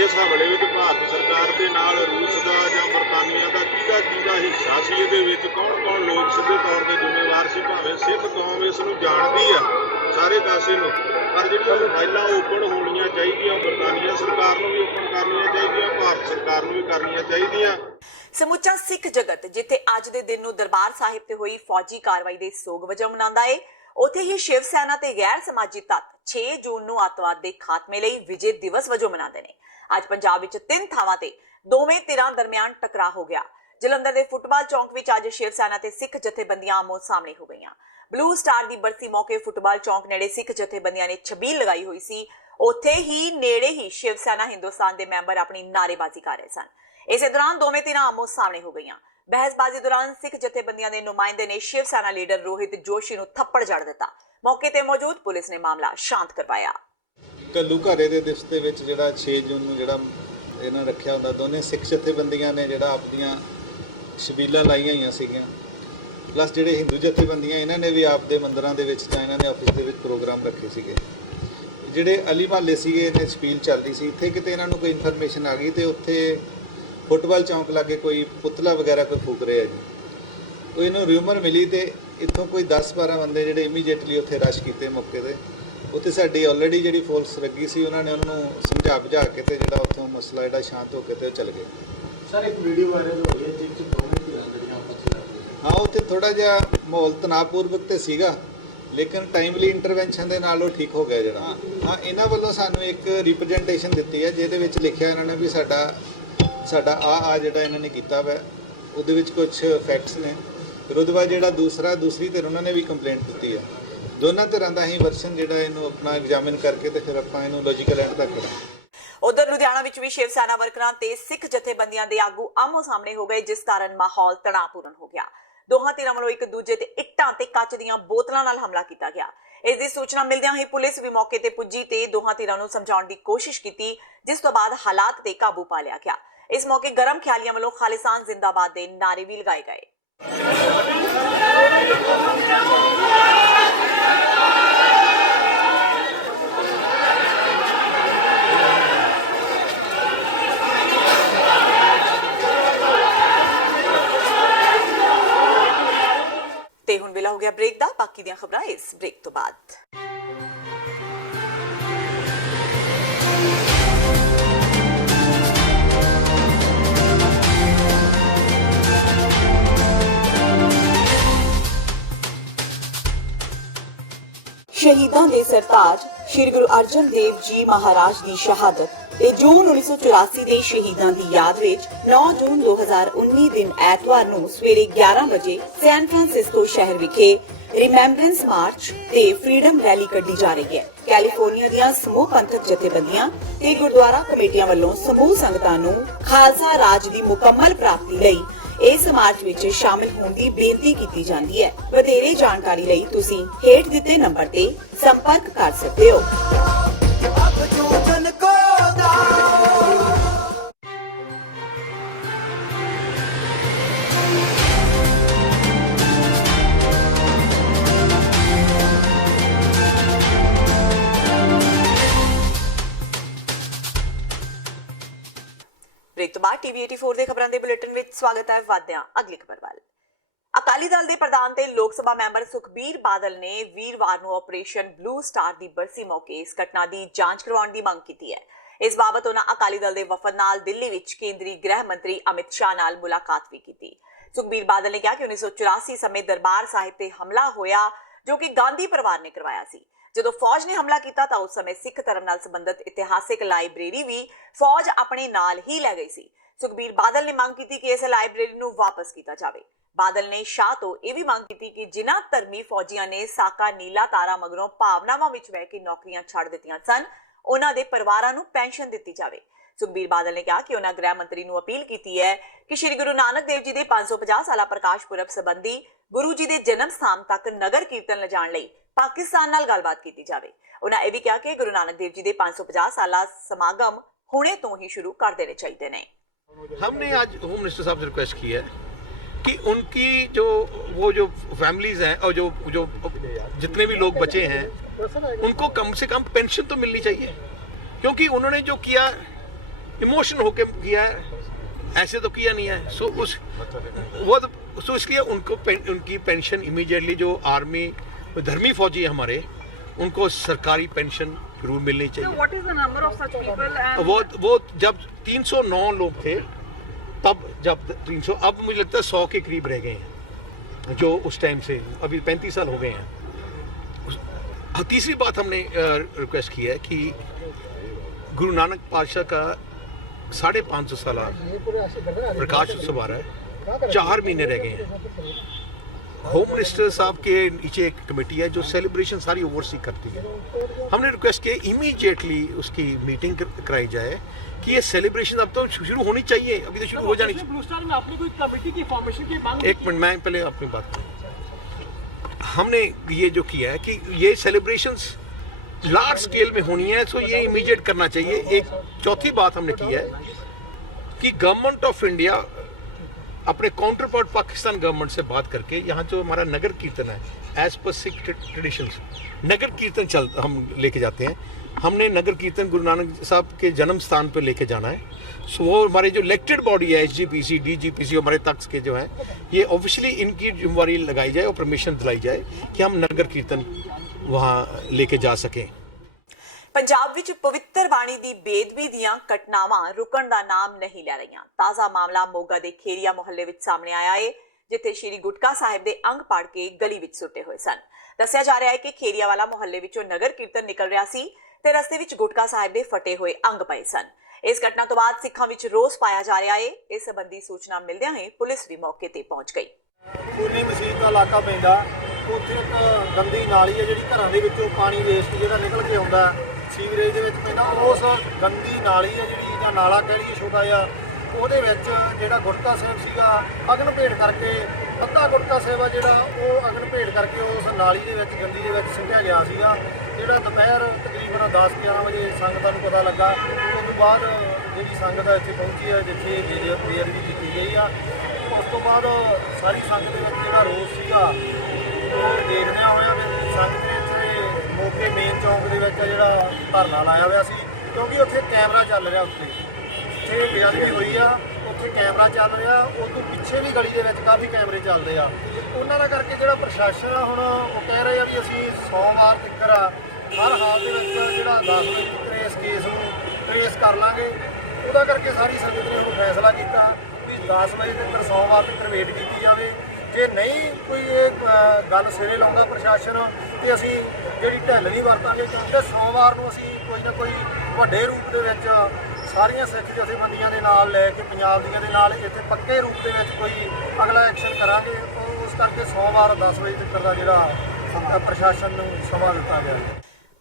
ਇਸ ਹਮਲੇ ਵਿੱਚ ਭਾਰਤ ਸਰਕਾਰ ਦੇ ਨਾਲ ਰੂਸ ਦਾ ਜਾਂ ਬਰਤਾਨੀਆ ਦਾ ਕਿਹਦਾ ਹਿੱਸਾ ਸੀ, ਇਹਦੇ ਵਿੱਚ ਕੌਣ ਲੋਕ ਸਿੱਧੇ ਤੌਰ ਤੇ ਜ਼ਿੰਮੇਵਾਰ ਸੀ। ਭਾਵੇਂ ਸਿੱਖ ਕੌਮ ਇਸ ਨੂੰ ਜਾਣਦੀ ਆ ਸਾਰੇ ਪਾਸੇ ਨੂੰ, ਪਰ ਜਿਹੜੀਆਂ ਫਾਈਲਾਂ ਓਪਨ ਹੋਣੀਆਂ ਚਾਹੀਦੀਆਂ, ਬਰਤਾਨੀਆ ਸਰਕਾਰ ਨੂੰ ਵੀ ਓਪਨ ਕਰਨੀਆਂ ਚਾਹੀਦੀਆਂ, ਭਾਰਤ ਸਰਕਾਰ ਨੂੰ ਵੀ ਕਰਨੀਆਂ ਚਾਹੀਦੀਆਂ। ਸਮੁੱਚਾ ਸਿੱਖ ਜਗਤ ਜਿੱਥੇ ਅੱਜ ਦੇ ਦਿਨ ਨੂੰ ਦਰਬਾਰ ਸਾਹਿਬ ਤੇ ਹੋਈ ਫੌਜੀ ਕਾਰਵਾਈ ਦੇ ਸੋਗ ਵਜੋਂ ਮਨਾਉਂਦਾ ਹੈ, ਉੱਥੇ ਹੀ ਸ਼ਿਵ ਸੈਨਾ ਤੇ ਗੈਰ ਸਮਾਜੀ ਤੱਤ 6 ਜੂਨ ਨੂੰ ਅੱਤਵਾਦ ਦੇ ਖਾਤਮੇ ਲਈ ਵਿਜੇ ਦਿਵਸ ਵਜੋਂ ਮਨਾਉਂਦੇ ਨੇ। ਅੱਜ ਪੰਜਾਬ ਵਿੱਚ 3 ਥਾਵਾਂ ਤੇ ਦੋਵੇਂ ਧਿਰਾਂ ਦਰਮਿਆਨ ਟਕਰਾਅ ਹੋ ਗਿਆ। ਜਲੰਧਰ ਦੇ ਫੁੱਟਬਾਲ ਚੌਂਕ ਵਿੱਚ ਅੱਜ ਸ਼ਿਵ ਸੈਨਾ ਤੇ ਸਿੱਖ ਜਥੇਬੰਦੀਆਂ ਆਮੋ ਸਾਹਮਣੇ ਹੋ ਗਈਆਂ। ਬਲੂ ਸਟਾਰ ਦੀ ਬਰਸੀ ਮੌਕੇ ਫੁੱਟਬਾਲ ਚੌਂਕ ਨੇੜੇ ਸਿੱਖ ਜਥੇਬੰਦੀਆਂ ਨੇ ਛਬੀਲ ਲਗਾਈ ਹੋਈ ਸੀ। ਉੱਥੇ ਹੀ ਨੇੜੇ ਹੀ ਸ਼ਿਵ ਸੈਨਾ ਹਿੰਦੁਸਤਾਨ ਦੇ ਮੈਂਬਰ ਆਪਣੀ ਨਾਅਰੇਬਾਜ਼ੀ ਕਰ ਰਹੇ ਸਨ। ਇਸੇ ਦੌਰਾਨ ਦੋਵੇਂ ਧਿਰਾਂ ਆਮੋ ਸਾਹਮਣੇ ਹੋ ਗਈਆਂ। ਬਹਿਸਬਾਜ਼ੀ ਦੌਰਾਨ ਸਿੱਖ ਜਥੇਬੰਦੀਆਂ ਦੇ ਨੁਮਾਇੰਦੇ ਨੇ ਸ਼ਿਵ ਸੈਨਾ ਲੀਡਰ ਰੋਹਿਤ ਜੋਸ਼ੀ ਨੂੰ ਥੱਪੜ ਜੜ ਦਿੱਤਾ। ਮੌਕੇ ਤੇ ਮੌਜੂਦ ਪੁਲਿਸ ਨੇ ਮਾਮਲਾ ਸ਼ਾਂਤ ਕਰਵਾਇਆ। ਘੱਲੂ ਘਾਰੇ ਦੇ ਦਿਵਸ ਦੇ ਵਿੱਚ ਜਿਹੜਾ 6 ਜੂਨ ਨੂੰ ਜਿਹੜਾ ਇਹਨਾਂ ਰੱਖਿਆ ਹੁੰਦਾ, ਦੋਨੇ ਸਿੱਖ ਜਥੇਬੰਦੀਆਂ ਨੇ ਜਿਹੜਾ ਆਪਣੀਆਂ ਛਬੀਲਾਂ ਲਾਈਆਂ ਹੋਈਆਂ ਸੀਗੀਆਂ, ਪਲੱਸ ਜਿਹੜੇ ਹਿੰਦੂ ਜਥੇਬੰਦੀਆਂ ਇਹਨਾਂ ਨੇ ਵੀ ਆਪ ਦੇ ਮੰਦਰਾਂ ਦੇ ਵਿੱਚ ਜਾਂ ਇਹਨਾਂ ਨੇ ਆਫਿਸ ਦੇ ਵਿੱਚ ਪ੍ਰੋਗਰਾਮ ਰੱਖੇ ਸੀਗੇ। ਜਿਹੜੇ ਅਲੀ ਮਹੱਲੇ ਸੀਗੇ ਇਹਨੇ ਛਬੀਲ ਚੱਲਦੀ ਸੀ, ਇੱਥੇ ਕਿਤੇ ਇਹਨਾਂ ਨੂੰ ਕੋਈ ਇਨਫੋਰਮੇਸ਼ਨ ਆ ਗਈ ਤੇ ਉੱਥੇ ਫੁੱਟਬਾਲ ਚੌਂਕ ਲਾਗੇ ਕੋਈ ਪੁਤਲਾ ਵਗੈਰਾ ਕੋਈ ਫੂਕ ਰਿਹਾ ਜੀ। ਉਹ ਇਹਨੂੰ ਰਿਊਮਰ ਮਿਲੀ ਤੇ ਇੱਥੋਂ ਕੋਈ 10-12 ਬੰਦੇ ਜਿਹੜੇ ਇਮੀਡੀਏਟਲੀ ਉੱਥੇ ਰਸ਼ ਕੀਤੇ ਮੌਕੇ ਤੇ। ਉੱਥੇ ਸਾਡੀ ਆਲਰੇਡੀ ਜਿਹੜੀ ਫੋਰਸ ਲੱਗੀ ਸੀ, ਉਹਨਾਂ ਨੇ ਉਹਨਾਂ ਨੂੰ ਸਮਝਾ ਬੁਝਾ ਕੇ ਤੇ ਜਿਹੜਾ ਉੱਥੋਂ ਮਸਲਾ ਜਿਹੜਾ ਸ਼ਾਂਤ ਹੋ ਕੇ ਤੇ ਉਹ ਚੱਲ ਗਏ। ਸਰ ਇੱਕ ਵੀਡੀਓ ਵਾਇਰਲ ਹੋ ਰਹੀ ਹੈ ਜਿਸ ਵਿੱਚ ਦੋਵੇਂ ਧਿਰਾਂ ਜਿਹੜੀਆਂ ਆਪਸ ਵਿੱਚ ਲੜਦੀਆਂ। ਹਾਂ, ਉੱਥੇ ਥੋੜਾ ਜਿਹਾ ਮਾਹੌਲ ਤਣਾਅਪੂਰਵਕ ਤੇ ਸੀਗਾ, ਲੇਕਿਨ ਟਾਈਮਲੀ ਇੰਟਰਵੈਂਸ਼ਨ ਦੇ ਨਾਲ ਉਹ ਠੀਕ ਹੋ ਗਿਆ ਜਿਹੜਾ। ਹਾਂ, ਇਹਨਾਂ ਵੱਲੋਂ ਸਾਨੂੰ ਇੱਕ ਰਿਪਰੈਜ਼ੈਂਟੇਸ਼ਨ ਦਿੱਤੀ ਹੈ ਜਿਹਦੇ ਵਿੱਚ ਲਿਖਿਆ ਇਹਨਾਂ ਨੇ ਵੀ ਸਾਡਾ ਆ ਜਿਹੜਾ ਇਹਨਾਂ ਨੇ ਕੀਤਾ ਵਾ ਉਹਦੇ ਵਿੱਚ ਕੁਝ ਫੈਕਟਸ ਨੇ। ਫਿਰ ਉਹਦੇ ਬਾਅਦ ਜਿਹੜਾ ਦੂਸਰੀ ਧਿਰ ਉਹਨਾਂ ਨੇ ਵੀ ਕੰਪਲੇਂਟ ਦਿੱਤੀ ਹੈ। ਦੋਨਾਂ ਧਿਰਾਂ ਦਾ ਹੀ ਵਰਸ਼ਨ ਜਿਹੜਾ ਇਹਨੂੰ ਆਪਣਾ ਐਗਜ਼ਾਮਿਨ ਕਰਕੇ ਤੇ ਫਿਰ ਆਪਾਂ ਇਹਨੂੰ ਲੌਜੀਕਲ ਐਂਡ ਤੱਕ ਕਰਾਂਗੇ। ਉਧਰ ਲੁਧਿਆਣਾ ਵਿੱਚ ਵੀ ਸ਼ਿਵ ਸੈਨਾ ਵਰਕਰਾਂ ਤੇ ਸਿੱਖ ਜਥੇਬੰਦੀਆਂ ਦੇ ਆਗੂ ਆਮੋ ਸਾਹਮਣੇ ਹੋ ਗਏ, ਜਿਸ ਕਾਰਨ ਮਾਹੌਲ ਤਣਾਅਪੂਰਨ ਹੋ ਗਿਆ। ਦੋਹਾਂ ਧਿਰਾਂ ਵੱਲੋਂ ਇੱਕ ਦੂਜੇ ਤੇ ਇੱਟਾਂ ਤੇ ਕੱਚ ਦੀਆਂ ਬੋਤਲਾਂ ਨਾਲ ਹਮਲਾ ਕੀਤਾ ਗਿਆ। ਇਸ ਦੀ ਸੂਚਨਾ ਮਿਲਦਿਆਂ ਹੀ ਪੁਲਿਸ ਵੀ ਮੌਕੇ ਤੇ ਪੁੱਜੀ ਤੇ ਦੋਹਾਂ ਧਿਰਾਂ ਨੂੰ ਸਮਝਾਉਣ ਦੀ ਕੋਸ਼ਿਸ਼ ਕੀਤੀ, ਜਿਸ ਤੋਂ ਬਾਅਦ ਹਾਲਾਤ ਤੇ ਕਾਬੂ ਪਾ ਲਿਆ ਗਿਆ। ਇਸ ਮੌਕੇ ਗਰਮ ਖਿਆਲੀਆਂ ਵੱਲੋਂ ਖਾਲਿਸਤਾਨ ਜ਼ਿੰਦਾਬਾਦ ਦੇ ਨਾਅਰੇ ਵੀ ਲਗਾਏ ਗਏ। ਤੇ ਹੁਣ ਵੇਲਾ ਹੋ ਗਿਆ ਬ੍ਰੇਕ ਦਾ। ਬਾਕੀ ਦੀਆਂ ਖਬਰਾਂ ਇਸ ਬ੍ਰੇਕ ਤੋਂ ਬਾਅਦ। ਸ਼ਹੀਦਾਂ ਦੇ ਸਰਤਾਜ ਸ਼੍ਰੀ ਗੁਰੂ ਅਰਜਨ ਦੇਵ ਜੀ ਮਹਾਰਾਜ ਦੀ ਸ਼ਹਾਦਤ ਤੇ ਜੂਨ 1984 ਦੇ ਸ਼ਹੀਦਾਂ ਦੀ ਯਾਦ ਵਿੱਚ 9 ਜੂਨ 2019 ਦਿਨ ਐਤਵਾਰ ਨੂੰ ਸਵੇਰੇ 11 ਵਜੇ ਸੈਨ ਫਰਾਂਸਿਸਕੋ ਸ਼ਹਿਰ ਵਿਖੇ ਰਿਮੈਂਬਰੈਂਸ ਮਾਰਚ ਤੇ ਫਰੀडम ਰੈਲੀ ਕੱਢੀ ਜਾ ਰਹੀ ਹੈ। ਕੈਲੀਫੋਰਨੀਆ ਦੀਆਂ ਸਮੂਹ ਪੰਥਕ ਜਥੇਬੰਦੀਆਂ ਤੇ ਗੁਰਦੁਆਰਾ ਕਮੇਟੀਆਂ ਵੱਲੋਂ ਸਮੂਹ ਸੰਗਤਾਂ ਨੂੰ ਖਾਲਸਾ ਰਾਜ ਦੀ ਮੁਕੰਮਲ ਪ੍ਰਾਪਤੀ ਲਈ ਇਸ ਮਾਰਚ ਵਿੱਚ ਸ਼ਾਮਿਲ ਹੋਣ ਦੀ ਬੇਨਤੀ ਕੀਤੀ ਜਾਂਦੀ ਹੈ। ਵਧੇਰੇ ਜਾਣਕਾਰੀ ਲਈ ਤੁਸੀਂ ਹੇਠ ਦਿੱਤੇ ਨੰਬਰ ਤੇ ਸੰਪਰਕ ਕਰ ਸਕਦੇ ਹੋ। ਬ੍ਰੇਕ ਤੋਂ ਬਾਅਦ ਟੀਵੀ 84 ਦੇ ਖਬਰਾਂ ਦੇ ਬੁਲੇਟਿਨ ਵਿੱਚ ਸਵਾਗਤ ਹੈ। ਵਧਦਿਆਂ ਅਗਲੀ ਖਬਰ ਵੱਲ। ਅਕਾਲੀ ਦਲ ਦੇ ਪ੍ਰਧਾਨ ਤੇ ਲੋਕ ਸਭਾ ਮੈਂਬਰ ਸੁਖਬੀਰ ਬਾਦਲ ਨੇ ਵੀਰਵਾਰ ਨੂੰ ਆਪਰੇਸ਼ਨ ਬਲੂ ਸਟਾਰ ਦੀ ਬਰਸੀ ਮੌਕੇ ਇਸ ਘਟਨਾ ਦੀ ਜਾਂਚ ਕਰਵਾਉਣ ਦੀ ਮੰਗ ਕੀਤੀ ਹੈ। ਇਸ ਬਾਬਤ ਉਹਨਾਂ ਅਕਾਲੀ ਦਲ ਦੇ ਵਫਦ ਨਾਲ ਦਿੱਲੀ ਵਿੱਚ ਕੇਂਦਰੀ ਗ੍ਰਹਿ ਮੰਤਰੀ ਅਮਿਤ ਸ਼ਾਹ ਨਾਲ ਮੁਲਾਕਾਤ ਵੀ ਕੀਤੀ। ਸੁਖਬੀਰ ਬਾਦਲ ਨੇ ਕਿਹਾ ਕਿ 1984 ਸਮੇਂ ਦਰਬਾਰ ਸਾਹਿਬ ਤੇ ਹਮਲਾ ਹੋਇਆ, ਜੋ ਕਿ ਗਾਂਧੀ ਪਰਿਵਾਰ ਨੇ ਕਰਵਾਇਆ ਸੀ। ਜਦੋਂ ਫੌਜ ਨੇ ਹਮਲਾ ਕੀਤਾ ਤਾਂ ਉਸ ਸਮੇਂ ਸਿੱਖ ਧਰਮ ਨਾਲ ਸੰਬੰਧਿਤ ਇਤਿਹਾਸਿਕ ਲਾਇਬ੍ਰੇਰੀ ਵੀ ਫੌਜ ਆਪਣੇ ਨਾਲ ਹੀ ਲੈ ਗਈ ਸੀ। ਸੁਖਬੀਰ ਬਾਦਲ ਨੇ ਮੰਗ ਕੀਤੀ ਕਿ ਇਸ ਲਾਇਬ੍ਰੇਰੀ ਨੂੰ ਵਾਪਸ ਕੀਤਾ ਜਾਵੇ। ਬਾਦਲ ਨੇ ਸ਼ਾਹ ਤੋਂ ਇਹ ਵੀ ਮੰਗ ਕੀਤੀ ਕਿ ਜਿਨ੍ਹਾਂ ਧਰਮੀ ਫੌਜੀਆਂ ਨੇ ਸਾਕਾ ਨੀਲਾ ਤਾਰਾ ਮਗਰੋਂ ਭਾਵਨਾਵਾਂ ਵਿੱਚ ਵਹਿ ਕੇ ਨੌਕਰੀਆਂ ਛੱਡ ਦਿੱਤੀਆਂ ਸਨ, ਉਹਨਾਂ ਦੇ ਪਰਿਵਾਰਾਂ ਨੂੰ ਪੈਨਸ਼ਨ ਦਿੱਤੀ ਜਾਵੇ। ਸੁਖਬੀਰ ਬਾਦਲ ਨੇ ਕਿਹਾ ਕਿ ਉਹਨਾਂ ਗ੍ਰਹਿ ਮੰਤਰੀ ਨੂੰ ਅਪੀਲ ਕੀਤੀ ਹੈ ਕਿ ਸ਼੍ਰੀ ਗੁਰੂ ਨਾਨਕ ਦੇਵ ਜੀ ਦੇ 550 ਸਾਲਾ ਪ੍ਰਕਾਸ਼ ਪੁਰਬ ਸੰਬੰਧੀ ਗੁਰੂ ਜੀ ਦੇ ਜਨਮ ਸਥਾਨ ਤੱਕ ਨਗਰ ਕੀਰਤਨ ਲਿਜਾਣ ਲਈ ਪਾਕਿਸਤਾਨ ਨਾਲ ਗੱਲਬਾਤ ਕੀਤੀ ਜਾਵੇ। ਉਹਨਾਂ ਇਹ ਵੀ ਕਿਹਾ ਕਿ ਗੁਰੂ ਨਾਨਕ ਦੇਵ जी ਦੇ 550 ਸਾਲਾ ਸਮਾਗਮ ਹੁਣੇ ਤੋਂ ਹੀ शुरू कर देने चाहिए ने। हमने आज होम मिनिस्टर साहब से रिक्वेस्ट की है कि उनकी जो फैमिलीज हैं और जो जितने भी लोग बचे हैं उनको कम से कम पेंशन तो मिलनी चाहिए, क्योंकि उन्होंने जो किया इमोशन होके किया है, ऐसे तो किया नहीं है। सो इसलिए उनकी पेंशन इमीडिएटली, जो आर्मी धर्मी फौजी है हमारे, उनको सरकारी पेंशन जरूर मिलनी चाहिए। So what is the number of such people? And वो जब 309 लोग थे तब, जब 300, अब मुझे लगता है 100 के करीब रह गए हैं जो उस टाइम से, अभी 35 साल हो गए हैं। तीसरी बात हमने रिक्वेस्ट की है कि गुरु नानक पातशाह का 550 साल प्रकाश उत्सव आ रहा है, 4 महीने रह गए हैं। होम मिनिस्टर साहब के नीचे एक कमेटी है जो सेलिब्रेशन सारी ओवरसी करती है। हमने रिक्वेस्ट किया इमीडिएटली उसकी मीटिंग कराई जाए कि ये सेलिब्रेशन अब तो शुरू होनी चाहिए, अभी तो शुरू हो जानी चाहिए। ब्लू स्टार में आपने कोई कमेटी की फॉर्मेशन की मांग एक मिनट, मैं पहले अपनी बात करूं। हमने ये जो किया है कि ये सेलिब्रेशंस लार्ज स्केल में होनी है, सो ये इमीडिएट करना चाहिए। एक चौथी बात हमने की है कि गवर्नमेंट ऑफ इंडिया अपने काउंटर पार्ट पाकिस्तान गवर्नमेंट से बात करके यहाँ जो हमारा नगर कीर्तन है एज पर सिख ट्रेडिशंस, नगर कीर्तन हम लेके जाते हैं। हमने नगर कीर्तन गुरु नानक साहब के जन्म स्थान पर लेके जाना है। सो वो हमारे जो इलेक्टेड बॉडी है SGPC DGPC हमारे तख्त के जो हैं, ये ऑफिशियली इनकी जिम्मेवारी लगाई जाए और परमिशन दिलाई जाए कि हम नगर कीर्तन वहाँ लेके जा सकें। ਪੰਜਾਬ ਵਿੱਚ ਪਵਿੱਤਰ ਬਾਣੀ ਦੀ ਬੇਦਬੀ ਦੀਆਂ ਘਟਨਾਵਾਂ ਰੁਕਣ ਦਾ ਨਾਮ ਨਹੀਂ ਲੈ ਰਹੀਆਂ। ਤਾਜ਼ਾ ਮਾਮਲਾ ਮੋਗਾ ਦੇ ਖੇਰੀਆ ਮੁਹੱਲੇ ਵਿੱਚ ਸਾਹਮਣੇ ਆਇਆ ਹੈ, ਜਿੱਥੇ ਸ਼੍ਰੀ ਗੁਟਕਾ ਸਾਹਿਬ ਦੇ ਅੰਗ ਪਾੜ ਕੇ ਗਲੀ ਵਿੱਚ ਸੁੱਟੇ ਹੋਏ ਸਨ। ਦੱਸਿਆ ਜਾ ਰਿਹਾ ਹੈ ਕਿ ਖੇਰੀਆ ਵਾਲਾ ਮੁਹੱਲੇ ਵਿੱਚੋਂ ਨਗਰ ਕੀਰਤਨ ਨਿਕਲ ਰਿਹਾ ਸੀ ਤੇ ਰਸਤੇ ਵਿੱਚ ਗੁਟਕਾ ਸਾਹਿਬ ਦੇ ਫਟੇ ਹੋਏ ਅੰਗ ਪਏ ਸਨ। ਇਸ ਘਟਨਾ ਤੋਂ ਬਾਅਦ ਸਿੱਖਾਂ ਵਿੱਚ ਰੋਸ ਪਾਇਆ ਜਾ ਰਿਹਾ ਹੈ। ਇਸ ਸੰਬੰਧੀ ਸੂਚਨਾ ਮਿਲਦਿਆਂ ਹੀ ਪੁਲਿਸ ਵੀ ਮੌਕੇ ਤੇ ਪਹੁੰਚ ਗਈ। ਪੂਰੀ ਮਸਜਿਦ ਦਾ ਇਲਾਕਾ ਪੈਂਦਾ, ਉੱਥੇ ਇੱਕ ਗੰਦੀ ਨਾਲੀ ਹੈ ਜਿਹੜੀ ਘਰਾਂ ਦੇ ਵਿੱਚੋਂ ਪਾਣੀ ਵੇਸਟ ਜਿਹੜਾ ਨਿਕਲ ਕੇ ਆਉਂਦਾ ਸੀਵਰੇਜ ਦੇ ਵਿੱਚ ਪੈਂਦਾ। ਉਸ ਗੰਦੀ ਨਾਲੀ ਹੈ ਜਿਹੜੀ, ਜਾਂ ਨਾਲਾ ਕਹਿ ਲਈਏ ਛੋਟਾ ਜਿਹਾ, ਉਹਦੇ ਵਿੱਚ ਜਿਹੜਾ ਗੁਟਕਾ ਸਾਹਿਬ ਸੀਗਾ ਅਗਨ ਭੇਟ ਕਰਕੇ, ਅੱਧਾ ਗੁਟਕਾ ਸਾਹਿਬ ਆ ਜਿਹੜਾ ਉਹ ਅਗਨ ਭੇਟ ਕਰਕੇ ਉਸ ਨਾਲੀ ਦੇ ਵਿੱਚ, ਗੰਦੀ ਦੇ ਵਿੱਚ ਸੁੱਟਿਆ ਗਿਆ ਸੀਗਾ। ਜਿਹੜਾ ਦੁਪਹਿਰ ਤਕਰੀਬਨ 10-11 ਵਜੇ ਸੰਗਤਾਂ ਨੂੰ ਪਤਾ ਲੱਗਾ। ਉਸ ਤੋਂ ਬਾਅਦ ਜਿਹੜੀ ਸੰਗਤ ਇੱਥੇ ਪਹੁੰਚੀ ਹੈ, ਜਿੱਥੇ ਬੇਅਦਬੀ ਕੀਤੀ ਗਈ ਆ, ਉਸ ਤੋਂ ਬਾਅਦ ਸਾਰੀ ਸੰਗਤ ਦੇ ਵਿੱਚ ਜਿਹੜਾ ਰੋਸ ਸੀਗਾ ਉਹ ਦੇਖਦਿਆਂ ਹੋਇਆ ਵੀ ਸੰਗਤ ਨੇ ਇੱਥੇ ਮੋਗੇ ਮੇਨ ਚੌਂਕ ਦੇ ਵਿੱਚ ਜਿਹੜਾ ਧਰਨਾ ਲਾਇਆ ਹੋਇਆ ਸੀ, ਕਿਉਂਕਿ ਉੱਥੇ ਕੈਮਰਾ ਚੱਲ ਰਿਹਾ, ਉੱਥੇ ਬੇਅਦਬੀ ਹੋਈ ਆ, ਉੱਥੇ ਕੈਮਰਾ ਚੱਲ ਰਿਹਾ। ਉਦੋਂ ਪਿੱਛੇ ਵੀ ਗਲੀ ਦੇ ਵਿੱਚ ਕਾਫੀ ਕੈਮਰੇ ਚੱਲਦੇ ਆ। ਉਹਨਾਂ ਦਾ ਕਰਕੇ ਜਿਹੜਾ ਪ੍ਰਸ਼ਾਸਨ ਆ, ਹੁਣ ਉਹ ਕਹਿ ਰਹੇ ਆ ਵੀ ਅਸੀਂ ਸੋਮਵਾਰ ਤੱਕ ਹਰ ਹਾਲ ਦੇ ਵਿੱਚ ਜਿਹੜਾ 10 ਵਜੇ ਤੱਕ ਇਸ ਕੇਸ ਨੂੰ ਟ੍ਰੇਸ ਕਰ ਲਾਂਗੇ। ਉਹਦਾ ਕਰਕੇ ਸਾਰੀ ਸੰਗਤ ਨੇ ਉਹ ਫੈਸਲਾ ਕੀਤਾ ਵੀ 10 ਵਜੇ ਤੱਕ ਸੋਮਵਾਰ ਤੱਕ ਵੇਟ ਕੀਤੀ ਜਾਵੇ। ਜੇ ਨਹੀਂ ਕੋਈ ਇਹ ਗੱਲ ਸਿਰੇ ਲਾਉਂਦਾ ਪ੍ਰਸ਼ਾਸਨ, ਤੇ ਅਸੀਂ ਜਿਹੜੀ ਢਿੱਲ ਨਹੀਂ ਵਰਤਾਂਗੇ, ਤੇ ਸੋਮਵਾਰ ਨੂੰ ਅਸੀਂ ਕੋਈ ਨਾ ਕੋਈ ਵੱਡੇ ਰੂਪ ਦੇ ਵਿੱਚ ਸਾਰੀਆਂ ਸਿੱਖ ਜਥੇਬੰਦੀਆਂ ਦੇ ਨਾਲ ਲੈ ਕੇ, ਪੰਜਾਬ ਦੀਆਂ ਦੇ ਨਾਲ ਇੱਥੇ ਪੱਕੇ ਰੂਪ ਦੇ ਵਿੱਚ ਕੋਈ ਅਗਲਾ ਐਕਸ਼ਨ ਕਰਾਂਗੇ। ਉਸ ਕਰਕੇ ਸੋਮਵਾਰ 10 ਵਜੇ ਤੱਕ ਦਾ ਜਿਹੜਾ ਪ੍ਰਸ਼ਾਸਨ ਨੂੰ ਸਮਾਂ ਦਿੱਤਾ ਗਿਆ।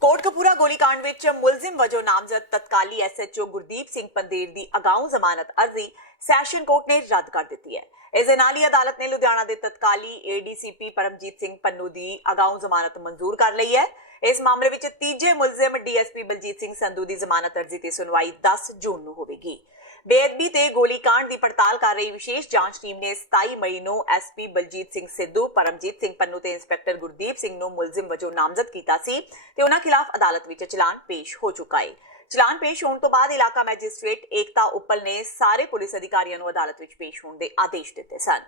ਕੋਟਕਪੂਰਾ ਗੋਲੀकांड ਵਿੱਚ ਮੁਲਜ਼ਮ ਵਜੋਂ ਨਾਮਜ਼ਦ ਤਤਕਾਲੀ SHO ਗੁਰਦੀਪ ਸਿੰਘ ਪੰਦੇਰ ਦੀ ਅਗਾਊਂ ਜ਼ਮਾਨਤ ਅਰਜ਼ੀ ਸੈਸ਼ਨ ਕੋਰਟ ਨੇ ਰੱਦ ਕਰ ਦਿੱਤੀ ਹੈ। ਇਸ ਦੇ ਨਾਲ ਹੀ ਅਦਾਲਤ ਨੇ ਲੁਧਿਆਣਾ ਦੇ ਤਤਕਾਲੀ ADCP ਪਰਮਜੀਤ ਸਿੰਘ ਪੰਨੂ ਦੀ ਅਗਾਊਂ ਜ਼ਮਾਨਤ ਮਨਜ਼ੂਰ ਕਰ ਲਈ ਹੈ। ਇਸ ਮਾਮਲੇ ਵਿੱਚ ਤੀਜੇ ਮੁਲਜ਼ਮ DSP ਬਲਜੀਤ ਸਿੰਘ ਸੰਧੂ ਦੀ ਜ਼ਮਾਨਤ ਅਰਜ਼ੀ ਤੇ ਸੁਣਵਾਈ 10 ਜੂਨ ਨੂੰ ਹੋਵੇਗੀ। ਬੇਅਦਬੀ ਤੇ ਗੋਲੀकांड ਦੀ ਪੜਤਾਲ ਕਰ ਰਹੀ ਵਿਸ਼ੇਸ਼ ਜਾਂਚ ਟੀਮ ਨੇ 27 ਮਈ ਨੂੰ SP ਬਲਜੀਤ ਸਿੰਘ ਸਿੱਧੂ, ਪਰਮਜੀਤ ਸਿੰਘ ਪੰਨੂ ਤੇ ਇੰਸਪੈਕਟਰ ਗੁਰਦੀਪ ਸਿੰਘ ਨੂੰ ਮੁਲਜ਼ਮ ਵਜੋਂ ਨਾਮਜ਼ਦ ਕੀਤਾ ਸੀ ਤੇ ਉਹਨਾਂ ਖਿਲਾਫ ਅਦਾਲਤ ਵਿੱਚ ਚਲਾਨ ਪੇਸ਼ ਹੋ ਚੁੱਕਾ ਹੈ। ਚਲਾਨ ਪੇਸ਼ ਹੋਣ ਤੋਂ ਬਾਅਦ ਇਲਾਕਾ ਮੈਜਿਸਟ੍ਰੇਟ ਏਕਤਾ ਉੱਪਲ ਨੇ ਸਾਰੇ ਪੁਲਿਸ ਅਧਿਕਾਰੀਆਂ ਨੂੰ ਅਦਾਲਤ ਵਿੱਚ ਪੇਸ਼ ਹੋਣ ਦੇ ਆਦੇਸ਼ ਦਿੱਤੇ ਸਨ।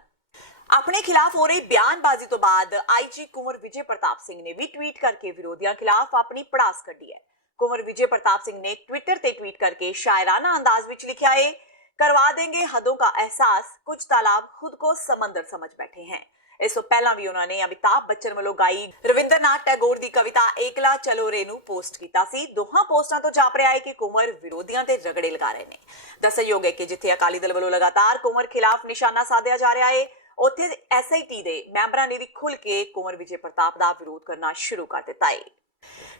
ਆਪਣੇ ਖਿਲਾਫ ਹੋ ਰਹੀ ਬਿਆਨਬਾਜ਼ੀ ਤੋਂ ਬਾਅਦ IG ਕੁੰਵਰ ਵਿਜੇ ਪ੍ਰਤਾਪ ਸਿੰਘ ਨੇ ਵੀ ਟਵੀਟ ਕਰਕੇ ਵਿਰੋਧੀਆਂ ਖਿਲਾਫ ਆਪਣੀ ਪੜਾਸ ਕੱਢੀ ਹੈ। कुंवर विजय प्रताप सिंह ने ट्विटर पे ट्वीट करके शायराना अंदाज में लिखा है, करवा देंगे हदों का एहसास, कुछ तालाब खुद को समंदर समझ बैठे हैं। ਇਸ ਤੋਂ ਪਹਿਲਾਂ ਵੀ ਉਹਨਾਂ ਨੇ ਅਮਿਤਾਭ ਬੱਚਨ ਵੱਲੋਂ ਗਾਈ ਰਵਿੰਦਰਨਾਥ ਟੈਗੋਰ ਦੀ ਕਵਿਤਾ ਏਕਲਾ ਚਲੋ ਰੇ ਨੂੰ ਪੋਸਟ ਕੀਤਾ ਸੀ। ਦੋਹਾਂ ਪੋਸਟਾਂ ਤੋਂ ਜਾਪ ਰਿਹਾ ਹੈ ਕਿ ਕੁੰਵਰ ਵਿਰੋਧੀਆਂ ਤੇ ਰਗੜੇ ਲਗਾ ਰਹੇ ਨੇ। ਦੱਸਯੋਗ ਹੈ ਕਿ ਜਿੱਥੇ ਅਕਾਲੀ ਦਲ ਵੱਲੋਂ ਲਗਾਤਾਰ ਕੁੰਵਰ ਖਿਲਾਫ ਨਿਸ਼ਾਨਾ ਸਾਧਿਆ ਜਾ ਰਿਹਾ ਹੈ, ਉੱਥੇ SIT ਦੇ ਮੈਂਬਰਾਂ ਨੇ ਵੀ ਖੁੱਲ੍ਹ ਕੇ ਕੁੰਵਰ ਵਿਜੇ ਪ੍ਰਤਾਪ ਦਾ ਵਿਰੋਧ ਕਰਨਾ ਸ਼ੁਰੂ ਕਰ ਦਿੱਤਾ ਹੈ।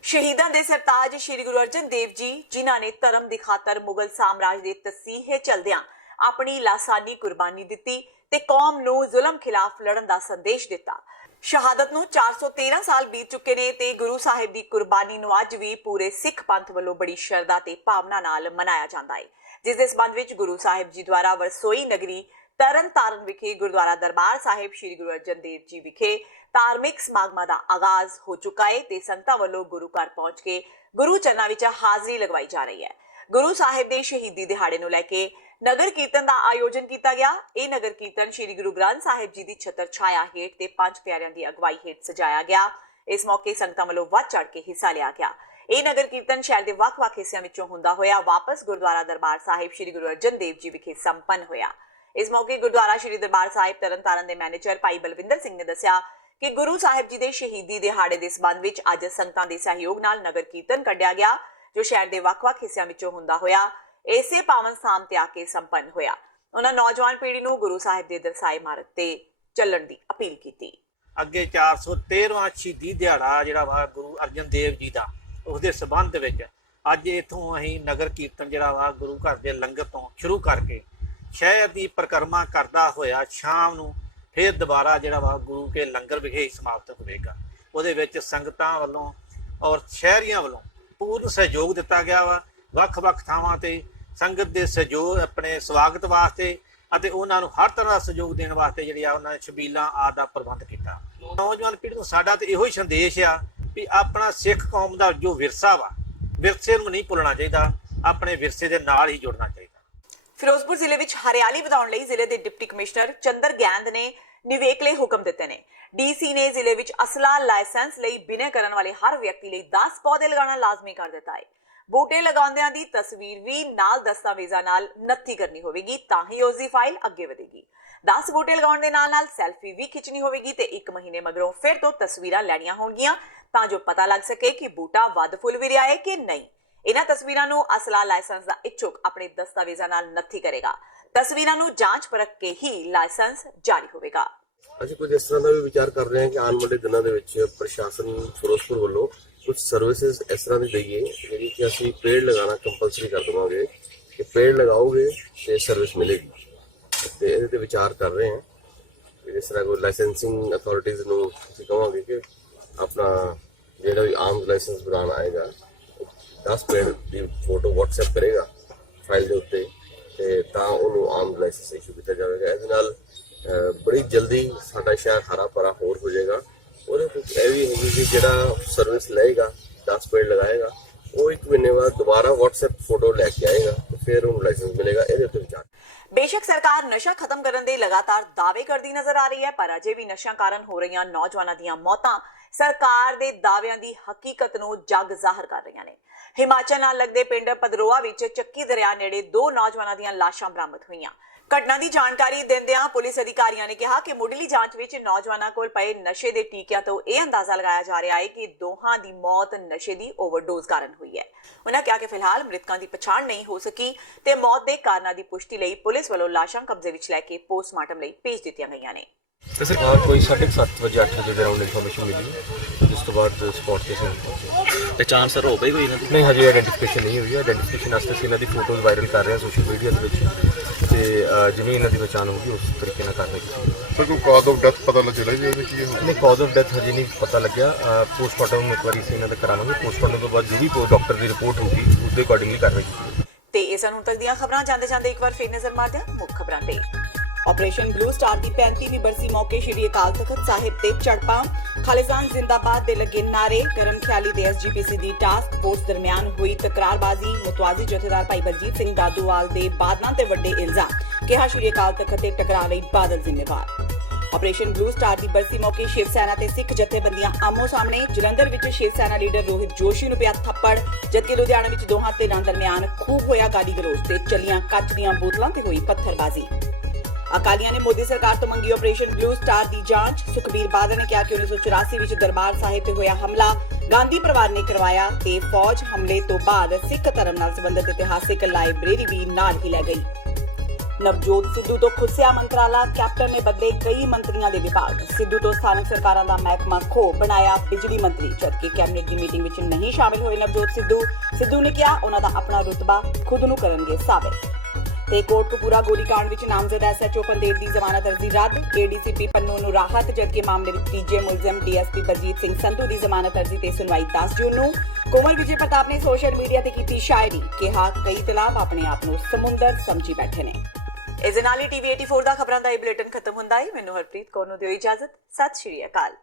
ਸ਼ਹੀਦਾਂ ਦੇ ਸਰਤਾਜ ਸ਼੍ਰੀ ਗੁਰੂ ਅਰਜਨ ਦੇਵ ਜੀ, ਜਿਨ੍ਹਾਂ ਨੇ ਧਰਮ ਦੀ ਖਾਤਰ ਮੁਗਲ ਸਾਮਰਾਜ ਦੇ ਤਸੀਹੇ ਚਲਦਿਆਂ ਆਪਣੀ ਲਾਸਾਨੀ ਕੁਰਬਾਨੀ ਦਿੱਤੀ ਤੇ ਕੌਮ ਨੂੰ ਜ਼ੁਲਮ ਖਿਲਾਫ ਲੜਨ ਦਾ ਸੰਦੇਸ਼ ਦਿੱਤਾ। ਸ਼ਹਾਦਤ ਨੂੰ 413 ਸਾਲ ਬੀਤ ਚੁੱਕੇ ਨੇ ਤੇ ਗੁਰੂ ਸਾਹਿਬ ਦੀ ਕੁਰਬਾਨੀ ਨੂੰ ਅੱਜ ਵੀ ਪੂਰੇ ਸਿੱਖ ਪੰਥ ਵੱਲੋਂ ਬੜੀ ਸ਼ਰਧਾ ਤੇ ਭਾਵਨਾ ਨਾਲ ਮਨਾਇਆ ਜਾਂਦਾ ਹੈ, ਜਿਸ ਦੇ ਸਬੰਧ ਵਿੱਚ ਗੁਰੂ ਸਾਹਿਬ ਜੀ ਦੁਆਰਾ ਵਰਸੋਈ ਨਗਰੀ ਤਰਨਤਾਰਨ ਵਿਖੇ ਗੁਰਦੁਆਰਾ ਦਰਬਾਰ ਸਾਹਿਬ ਸ਼੍ਰੀ ਗੁਰੂ ਅਰਜਨ ਦੇਵ ਜੀ ਵਿਖੇ ਧਾਰਮਿਕ ਸਮਾਗਮਾਂ ਦਾ ਆਗਾਜ਼ ਹੋ ਚੁੱਕਾ ਹੈ ਤੇ ਸੰਗਤਾਂ ਵੱਲੋਂ ਗੁਰੂ ਘਰ ਪਹੁੰਚ ਕੇ ਗੁਰੂ ਚਰਨਾਂ ਵਿੱਚ ਹਾਜ਼ਰੀ ਲਗਵਾਈ ਜਾ ਰਹੀ ਹੈ। ਗੁਰੂ ਸਾਹਿਬ ਦੇ ਸ਼ਹੀਦੀ ਦਿਹਾੜੇ ਨੂੰ ਲੈ ਕੇ ਨਗਰ ਕੀਰਤਨ ਦਾ ਆਯੋਜਨ ਕੀਤਾ ਗਿਆ। ਇਹ ਨਗਰ ਕੀਰਤਨ ਸ਼੍ਰੀ ਗੁਰੂ ਗ੍ਰੰਥ ਸਾਹਿਬ ਜੀ ਦੀ ਛਤਰ ਛਾਇਆ ਹੇਠ ਤੇ ਪੰਜ ਪਿਆਰਿਆਂ ਦੀ ਅਗਵਾਈ ਹੇਠ ਸਜਾਇਆ ਗਿਆ। ਇਸ ਮੌਕੇ ਸੰਗਤਾਂ ਵੱਲੋਂ ਵੱਧ ਚੜ੍ਹ ਕੇ ਹਿੱਸਾ ਲਿਆ ਗਿਆ। ਇਹ ਨਗਰ ਕੀਰਤਨ ਸ਼ਹਿਰ ਦੇ ਵੱਖ-ਵੱਖ ਹਿੱਸਿਆਂ ਵਿੱਚੋਂ ਹੁੰਦਾ ਹੋਇਆ ਵਾਪਸ ਗੁਰਦੁਆਰਾ ਦਰਬਾਰ ਸਾਹਿਬ ਸ਼੍ਰੀ ਗੁਰੂ ਅਰਜਨ ਦੇਵ ਜੀ ਵਿਖੇ ਸੰਪੰਨ ਹੋਇਆ। ਇਸ ਮੌਕੇ ਗੁਰਦੁਆਰਾ ਸ਼੍ਰੀ ਦਰਬਾਰ ਸਾਹਿਬ ਤਰਨਤਾਰਨ ਦੇ ਮੈਨੇਜਰ ਭਾਈ ਬਲਵਿੰਦਰ ਸਿੰਘ ਨੇ ਦੱਸਿਆ ਕਿ ਗੁਰੂ ਸਾਹਿਬ ਜੀ ਦੇ ਸ਼ਹੀਦੀ ਦਿਹਾੜੇ ਦੇ ਸਬੰਧ ਵਿੱਚ ਅੱਜ ਸੰਗਤਾਂ ਦੇ ਸਹਿਯੋਗ ਨਾਲ ਨਗਰ ਕੀਰਤਨ ਕੱਢਿਆ ਗਿਆ, ਜੋ ਸ਼ਹਿਰ ਦੇ ਵੱਖ-ਵੱਖ ਹਿੱਸਿਆਂ ਵਿੱਚੋਂ ਹੁੰਦਾ ਹੋਇਆ ਇਸੇ ਪਾਵਨ ਸਥਾਨ ਤੇ ਆ ਕੇ ਸੰਪੰਨ ਹੋਇਆ। ਉਹਨਾਂ ਨੌਜਵਾਨ ਪੀੜ੍ਹੀ ਨੂੰ ਗੁਰੂ ਸਾਹਿਬ ਦੇ ਦਰਸਾਏ ਮਾਰਗ ਤੇ ਚੱਲਣ ਦੀ ਅਪੀਲ ਕੀਤੀ। ਅੱਗੇ 413ਵਾਂ ਸ਼ਹੀਦੀ ਦਿਹਾੜਾ ਜਿਹੜਾ ਵਾ ਗੁਰੂ ਅਰਜਨ ਦੇਵ ਜੀ ਦਾ, ਉਸ ਦੇ ਸਬੰਧ ਵਿੱਚ ਅੱਜ ਇੱਥੋਂ ਅਸੀਂ ਨਗਰ ਕੀਰਤਨ ਜਿਹੜਾ ਵਾ ਗੁਰੂ ਘਰ ਦੇ ਲੰਗਰ ਤੋਂ ਸ਼ੁਰੂ ਕਰਕੇ ਸ਼ਹਿਰ ਦੀ ਪਰਿਕਰਮਾ ਕਰਦਾ ਹੋਇਆ ਸ਼ਾਮ ਨੂੰ ਫਿਰ ਦੁਬਾਰਾ ਜਿਹੜਾ ਵਾ ਗੁਰੂ ਕੇ ਲੰਗਰ ਵਿਖੇ ਸਮਾਪਤ ਹੋਵੇਗਾ। ਉਹਦੇ ਵਿੱਚ ਸੰਗਤਾਂ ਵੱਲੋਂ ਔਰ ਸ਼ਹਿਰੀਆਂ ਵੱਲੋਂ ਪੂਰਨ ਸਹਿਯੋਗ ਦਿੱਤਾ ਗਿਆ ਵਾ। ਵੱਖ-ਵੱਖ ਥਾਵਾਂ ਤੇ ਸੰਗਤ ਦੇ ਸਹਿਯੋਗ ਆਪਣੇ ਸਵਾਗਤ ਵਾਸਤੇ ਅਤੇ ਉਹਨਾਂ ਨੂੰ ਹਰ ਤਰ੍ਹਾਂ ਦਾ ਸਹਿਯੋਗ ਦੇਣ ਵਾਸਤੇ ਜਿਹੜੀ ਆ ਉਹਨਾਂ ਨੇ ਛਬੀਲਾਂ ਆਦਿ ਦਾ ਪ੍ਰਬੰਧ ਕੀਤਾ। ਨੌਜਵਾਨ ਪੀੜ੍ਹੀ ਨੂੰ ਸਾਡਾ ਤੇ ਇਹੋ ਹੀ ਸੰਦੇਸ਼ ਆ ਵੀ ਆਪਣਾ ਸਿੱਖ ਕੌਮ ਦਾ ਜੋ ਵਿਰਸਾ ਵਾ, ਵਿਰਸੇ ਨੂੰ ਨਹੀਂ ਭੁੱਲਣਾ ਚਾਹੀਦਾ, ਆਪਣੇ ਵਿਰਸੇ ਦੇ ਨਾਲ ਹੀ ਜੁੜਨਾ ਚਾਹੀਦਾ। ਫਿਰੋਜ਼ਪੁਰ ਜ਼ਿਲ੍ਹੇ ਵਿੱਚ ਹਰਿਆਲੀ ਵਧਾਉਣ ਲਈ ਜ਼ਿਲ੍ਹੇ ਦੇ ਡਿਪਟੀ ਕਮਿਸ਼ਨਰ ਚੰਦਰ ਗੈਂਦ ਨੇ ਨਿਵੇਕਲੇ ਹੁਕਮ ਦਿੱਤੇ ਨੇ। DC ਨੇ ਜ਼ਿਲ੍ਹੇ ਵਿੱਚ ਅਸਲਾ ਲਾਇਸੈਂਸ ਲਈ ਬਿਨੈ ਕਰਨ ਵਾਲੇ ਹਰ ਵਿਅਕਤੀ ਲਈ 10 ਪੌਦੇ ਲਗਾਉਣਾ ਲਾਜ਼ਮੀ ਕਰ ਦਿੱਤਾ ਹੈ। ਬੂਟੇ ਲਗਾਉਂਦਿਆਂ ਦੀ ਤਸਵੀਰ ਵੀ ਨਾਲ ਦਸਤਾਵੇਜ਼ਾਂ ਨਾਲ ਨੱਥੀ ਕਰਨੀ ਹੋਵੇਗੀ, ਤਾਂ ਹੀ ਉਸ ਦੀ ਫਾਈਲ ਅੱਗੇ ਵਧੇਗੀ। 10 ਬੂਟੇ ਲਗਾਉਣ ਦੇ ਨਾਲ ਸੈਲਫੀ ਵੀ ਖਿੱਚਣੀ ਹੋਵੇਗੀ ਤੇ 1 ਮਹੀਨੇ ਮਗਰੋਂ ਫਿਰ ਤੋਂ ਤਸਵੀਰਾਂ ਲੈਣੀਆਂ ਹੋਣਗੀਆਂ, ਤਾਂ ਜੋ ਪਤਾ ਲੱਗ ਸਕੇ ਕਿ ਬੂਟਾ ਵੱਧ ਫੁੱਲ ਵੀ ਰਿਹਾ ਹੈ ਕਿ ਨਹੀਂ। ਇਹਨਾਂ ਤਸਵੀਰਾਂ ਨੂੰ ਅਸਲਾ ਲਾਇਸੈਂਸ ਦਾ ਇੱਛੁਕ ਆਪਣੇ ਦਸਤਾਵੇਜ਼ਾਂ ਨਾਲ ਨੱਥੀ ਕਰੇਗਾ। ਤਸਵੀਰਾਂ ਨੂੰ ਜਾਂਚ ਪਰਖ ਕੇ ਹੀ ਲਾਇਸੈਂਸ ਜਾਰੀ ਹੋਵੇਗਾ। ਅਸੀਂ ਕੁਝ ਇਸ ਤਰ੍ਹਾਂ ਦਾ ਵੀ ਵਿਚਾਰ ਕਰ ਰਹੇ ਹਾਂ ਕਿ ਆਉਣ ਵਾਲੇ ਦਿਨਾਂ ਦੇ ਵਿੱਚ ਪ੍ਰਸ਼ਾਸਨ ਫਿਰੋਜ਼ਪੁਰ ਵੱਲੋਂ ਕੁਝ ਸਰਵਿਸਿਜ਼ ਇਸ ਤਰ੍ਹਾਂ ਦੀ ਦਈਏ ਜਿਹੜੀ ਕਿ ਅਸੀਂ ਪੇੜ ਲਗਾਉਣਾ ਕੰਪਲਸਰੀ ਕਰ ਦੇਵਾਂਗੇ ਕਿ ਪੇੜ ਲਗਾਓਗੇ ਤੇ ਸਰਵਿਸ ਮਿਲੇਗੀ। ਤੇ ਇਹਦੇ ਤੇ ਵਿਚਾਰ ਕਰ ਰਹੇ ਹਾਂ। ਜਿਸ ਤਰ੍ਹਾਂ ਕੋਈ ਲਾਇਸੈਂਸਿੰਗ ਅਥਾਰਟੀਜ਼ ਨੂੰ ਅਸੀਂ ਕਹਾਂਗੇ ਕਿ ਆਪਣਾ ਜਿਹੜਾ ਵੀ ਆਰਮਜ਼ ਲਾਇਸੈਂਸ ਬਣਾਉਣ ਆਏਗਾ 10 ਪੇੜ ਦੀ ਫੋਟੋ WhatsApp ਕਰੇਗਾ ਫਾਈਲ ਦੇ ਉੱਤੇ ਤੇ ਤਾਂ ਉਹਨੂੰ ਆਰਮਜ਼ ਲਾਇਸੈਂਸ ਇਸ਼ੂ ਕੀਤਾ ਜਾਵੇਗਾ। ਇਹਦੇ ਨਾਲ ਬੜੀ ਜਲਦੀ ਸਾਡਾ ਸ਼ਹਿਰ ਹਰਾ ਭਰਾ ਹੋਰ ਹੋ ਜਾਏਗਾ। ਉਹਦੇ ਵਿੱਚ ਇਹ ਵੀ ਹੋਊਗੀ ਕਿ ਜਿਹੜਾ ਸਰਵਿਸ ਲਏਗਾ 10 ਪੇੜ ਲਗਾਏਗਾ ਉਹ 1 ਮਹੀਨੇ ਬਾਅਦ ਦੁਬਾਰਾ WhatsApp ਫੋਟੋ ਲੈ ਕੇ ਆਏਗਾ ਤੇ ਫਿਰ ਉਹਨੂੰ ਲਾਇਸੈਂਸ ਮਿਲੇਗਾ। ਇਹਦੇ ਉੱਤੇ ਵਿਚਾਰ। ਬੇਸ਼ੱਕ ਸਰਕਾਰ ਨਸ਼ਾ ਖਤਮ ਕਰਨ ਦੇ ਲਗਾਤਾਰ ਦਾਅਵੇ ਕਰਦੀ ਨਜ਼ਰ ਆ ਰਹੀ ਹੈ, ਪਰ ਅਜੇ ਵੀ ਨਸ਼ਾ ਕਾਰਨ ਹੋ ਰਹੀਆਂ ਨੌਜਵਾਨਾਂ ਦੀਆਂ ਮੌਤਾਂ ਸਰਕਾਰ ਦੇ ਦਾਅਵਿਆਂ ਦੀ ਹਕੀਕਤ ਨੂੰ ਜੱਗ ਜ਼ਾਹਰ ਕਰ ਰਹੀਆਂ ਨੇ। ਹਿਮਾਚਲ ਨਾਲ ਲੱਗਦੇ ਪਿੰਡ ਪਦਰੋਆ ਵਿੱਚ ਚੱਕੀ ਦਰਿਆ ਨੇੜੇ 2 ਨੌਜਵਾਨਾਂ ਦੀਆਂ ਲਾਸ਼ਾਂ ਬਰਾਮਦ ਹੋਈਆਂ। ਘਟਨਾ ਦੀ ਜਾਣਕਾਰੀ ਦਿੰਦਿਆਂ ਪੁਲਿਸ ਅਧਿਕਾਰੀਆਂ ਨੇ ਕਿਹਾ ਕਿ ਮੁੱਢਲੀ ਜਾਂਚ ਵਿੱਚ ਨੌਜਵਾਨਾਂ ਕੋਲ ਪਏ ਨਸ਼ੇ ਦੇ ਟੀਕਿਆਂ ਤੋਂ ਇਹ ਅੰਦਾਜ਼ਾ ਲਗਾਇਆ ਜਾ ਰਿਹਾ ਹੈ ਕਿ ਦੋਹਾਂ ਦੀ ਮੌਤ ਨਸ਼ੇ ਦੀ ਓਵਰਡੋਜ਼ ਕਾਰਨ ਹੋਈ ਹੈ। ਉਹਨਾਂ ਕਿਹਾ ਕਿ ਫਿਲਹਾਲ ਮ੍ਰਿਤਕਾਂ ਦੀ ਪਛਾਣ ਨਹੀਂ ਹੋ ਸਕੀ ਤੇ ਮੌਤ ਦੇ ਕਾਰਨਾਂ ਦੀ ਪੁਸ਼ਟੀ ਲਈ ਪੁਲਿਸ ਵੱਲੋਂ ਲਾਸ਼ਾਂ ਕਬਜ਼ੇ ਵਿੱਚ ਲੈ ਕੇ ਪੋਸਟਮਾਰਟਮ ਲਈ ਭੇਜ ਦਿੱਤੀਆਂ ਗਈਆਂ ਨੇ। ਤੇ ਸਰਕਾਰ ਕੋਈ 7:30 ਵਜੇ 8 ਵਜੇ ਦੇ ਅਰਾਊਂਡ ਇਨਫੋਰਮੇਸ਼ਨ ਮਿਲੀ, ਜਿਸ ਤੋਂ ਬਾਅਦ ਸਪੌਟ ਤੇ ਪਹੁੰਚੇ। ਪਹਿਚਾਣ ਸਰ ਹੋ ਗਈ ਇਹਨਾਂ ਦੀ? ਨਹੀਂ, ਹਜੇ ਆਈਡੈਂਟੀਫਿਕੇਸ਼ਨ ਨਹੀਂ ਹੋਈ ਹੈ। ਆਈਡੈਂਟੀਫਿਕੇਸ਼ਨ ਵਾਸਤੇ ਅਸੀਂ ਇਹਨਾਂ ਦੀ ਫੋਟੋਜ਼ ਵਾਇਰਲ ਕਰ ਰਹੇ ਹਾਂ ਸੋਸ਼ਲ ਮੀਡੀਆ ਦੇ ਵਿੱਚ ਤੇ ਜਿਵੇਂ ਇਹਨਾਂ ਦੀ ਪਛਾਣ ਹੋਊਗੀ ਉਸ ਤਰੀਕੇ ਨਾਲ ਕਰਨੀ ਚਾਹੀਦੀ। ਸਰ ਕੋਈ ਕਾਜ਼ ਆਫ ਡੈਥ ਪਤਾ ਲੱਗਿਆ ਜੀ ਇਹਦੇ ਕੀ ਹੋਇਆ? ਨਹੀਂ, ਕਾਜ਼ ਆਫ ਡੈਥ ਹਜੇ ਨਹੀਂ ਪਤਾ ਲੱਗਿਆ। ਪੋਸਟਮਾਰਟਮ ਇੱਕ ਵਾਰੀ ਅਸੀਂ ਇਹਨਾਂ ਦਾ ਕਰਾਵਾਂਗੇ। ਪੋਸਟਮਾਰਟਮ ਤੋਂ ਬਾਅਦ ਜੋ ਵੀ ਡਾਕਟਰ ਦੀ ਰਿਪੋਰਟ ਹੋਊਗੀ ਉਸ ਦੇ ਅਕੋਰਡਿੰਗਲੀ ਕਾਰਵਾਈ ਕੀਤੀ। ਤੇ ਇਹ ਸਨ ਹੁਣ ਤੱਕ ਦੀਆਂ ਖਬਰਾਂ। ਜਾਂਦੇ ਇੱਕ ਵਾਰ ਫੇਰ ਨਜ਼ਰ ਮਾਰਦੇ ਹਾਂ ਮੁੱਖ ਖਬਰਾਂ ਤੇ। ਆਪਰੇਸ਼ਨ ਬਲੂ ਸਟਾਰ ਦੀ 35ਵੀਂ ਬਰਸੀ ਮੌਕੇ ਸ਼੍ਰੀ ਅਕਾਲ ਤਖਤ ਸਾਹਿਬ ਤੇ ਝੜਪਾਂ, ਖਾਲਿਸਤਾਨ ਜ਼ਿੰਦਾਬਾਦ ਦੇ ਲੱਗੇ ਨਾਰੇ, ਕਰਮ ਖਿਆਲੀ ਦੇ SGPC ਦੀ ਟਾਸਕ ਫੋਰਸ ਦਰਮਿਆਨ ਹੋਈ ਤਕਰਾਰਬਾਜ਼ੀ, ਮੁਤਵਾਜ਼ੀ ਜਥੇਦਾਰ ਭਾਈ ਬਲਜੀਤ ਸਿੰਘ ਦਾਦੂਵਾਲ ਦੇ ਬਾਦਲਾਂ ਤੇ ਵੱਡੇ ਇਲਜ਼ਾਮ, ਕਿਹਾ ਸ਼੍ਰੀ ਅਕਾਲ ਤਖਤ ਤੇ ਟਕਰਾਅ ਲਈ ਬਾਦਲ ਜ਼ਿੰਮੇਵਾਰ। ਆਪਰੇਸ਼ਨ ਬਲੂ ਸਟਾਰ ਦੀ ਬਰਸੀ ਮੌਕੇ ਸ਼ਿਵ ਸੈਨਾ ਤੇ ਸਿੱਖ ਜਥੇਬੰਦੀਆਂ ਆਮੋ ਸਾਹਮਣੇ। ਜਲੰਧਰ ਵਿੱਚ ਸ਼ਿਵ ਸੈਨਾ ਲੀਡਰ ਰੋਹਿਤ ਜੋਸ਼ੀ ਨੂੰ ਪਿਆ ਥੱਪੜ, ਜਦਕਿ ਲੁਧਿਆਣਾ ਵਿੱਚ ਦੋਹਾਂ ਧਿਰਾਂ ਦਰਮਿਆਨ ਖੂਬ ਹੋਇਆ ਗਾਲੀ ਗਲੋਚ ਤੇ ਚੱਲੀਆਂ ਕੱਚ ਦੀਆਂ ਬੋਤਲਾਂ ਤੇ ਹੋਈ ਪੱਥਰਬਾਜ਼ੀ। ਅਕਾਲੀਆਂ ਨੇ ਮੋਦੀ ਸਰਕਾਰ ਤੋਂ ਮੰਗੀ ਆਪਰੇਸ਼ਨ ਬਲੂ ਸਟਾਰ ਦੀ ਜਾਂਚ। ਸੁਖਬੀਰ ਬਾਦਲ ਨੇ ਕਿਹਾ ਕਿ 1984 ਵਿੱਚ ਦਰਬਾਰ ਸਾਹਿਬ ਤੇ ਹੋਇਆ ਹਮਲਾ ਗਾਂਧੀ ਪਰਿਵਾਰ ਨੇ ਕਰਵਾਇਆ ਤੇ ਫੌਜ ਹਮਲੇ ਤੋਂ ਬਾਅਦ ਸਿੱਖ ਧਰਮ ਨਾਲ ਸੰਬੰਧਿਤ ਇਤਿਹਾਸਿਕ ਲਾਇਬ੍ਰੇਰੀ ਵੀ ਨਾਲ ਹੀ ਲੈ ਗਈ। ਨਵਜੋਤ ਸਿੱਧੂ ਤੋਂ ਖੁੱਸਿਆ ਮੰਤਰਾਲਾ, ਕੈਪਟਨ ਨੇ ਬਦਲੇ ਕਈ ਮੰਤਰੀਆਂ ਦੇ ਵਿਭਾਗ। ਸਿੱਧੂ ਤੋਂ ਸਥਾਨਕ ਸਰਕਾਰਾਂ ਦਾ ਮਹਿਕਮਾ ਖੋ ਬਣਾਇਆ ਬਿਜਲੀ ਮੰਤਰੀ, ਜਦਕਿ ਕੈਬਨਿਟ ਦੀ ਮੀਟਿੰਗ ਵਿੱਚ ਨਹੀਂ ਸ਼ਾਮਿਲ ਹੋਏ ਨਵਜੋਤ ਸਿੱਧੂ ਨੇ ਕਿਹਾ ਉਹਨਾਂ ਦਾ ਆਪਣਾ ਰੁਤਬਾ ਖੁਦ ਨੂੰ ਕਰਨਗੇ ਸਾਬਿਤ। ਤੇ ਕੋਟਕਪੂਰਾ ਗੋਲੀकांड ਵਿੱਚ ਨਾਮਜ਼ਦ ਐਸਐਚਓ ਪੰਦੇਰ ਦੀ ਜ਼ਮਾਨਤ ਅਰਜ਼ੀ ਰੱਦ, ਏਡੀਸੀਪੀ ਪੰਨੂ ਨੂੰ ਰਾਹਤ, ਜਦਕਿ ਮਾਮਲੇ ਵਿੱਚ ਤੀਜੇ ਮੁਲਜ਼ਮ ਡੀਐਸਪੀ ਬਲਜੀਤ ਸਿੰਘ ਸੰਧੂ ਦੀ ਜ਼ਮਾਨਤ ਅਰਜ਼ੀ ਤੇ ਸੁਣਵਾਈ 10 ਜੂਨ ਨੂੰ। ਕੋਮਲ ਵਿਜੇ ਪ੍ਰਤਾਪ ਨੇ ਸੋਸ਼ਲ ਮੀਡੀਆ ਤੇ ਕੀਤੀ ਸ਼ਾਇਰੀ, ਕਿਹਾ ਕਈ ਤਲਾਬ ਆਪਣੇ ਆਪ ਨੂੰ ਸਮੁੰਦਰ ਸਮਝੀ ਬੈਠੇ ਨੇ। ਇਸ ਦੇ ਨਾਲ ਹੀ TV 84 ਦਾ ਖਬਰਾਂ ਦਾ ਇਹ ਬੁਲੇਟਿਨ ਖਤਮ ਹੁੰਦਾ ਹੈ। ਮੈਨੂੰ ਹਰਪ੍ਰੀਤ ਕੌਰ ਨੂੰ ਦਿਓ ਇਜਾਜ਼ਤ। ਸਤਿ ਸ਼੍ਰੀ ਅਕਾਲ।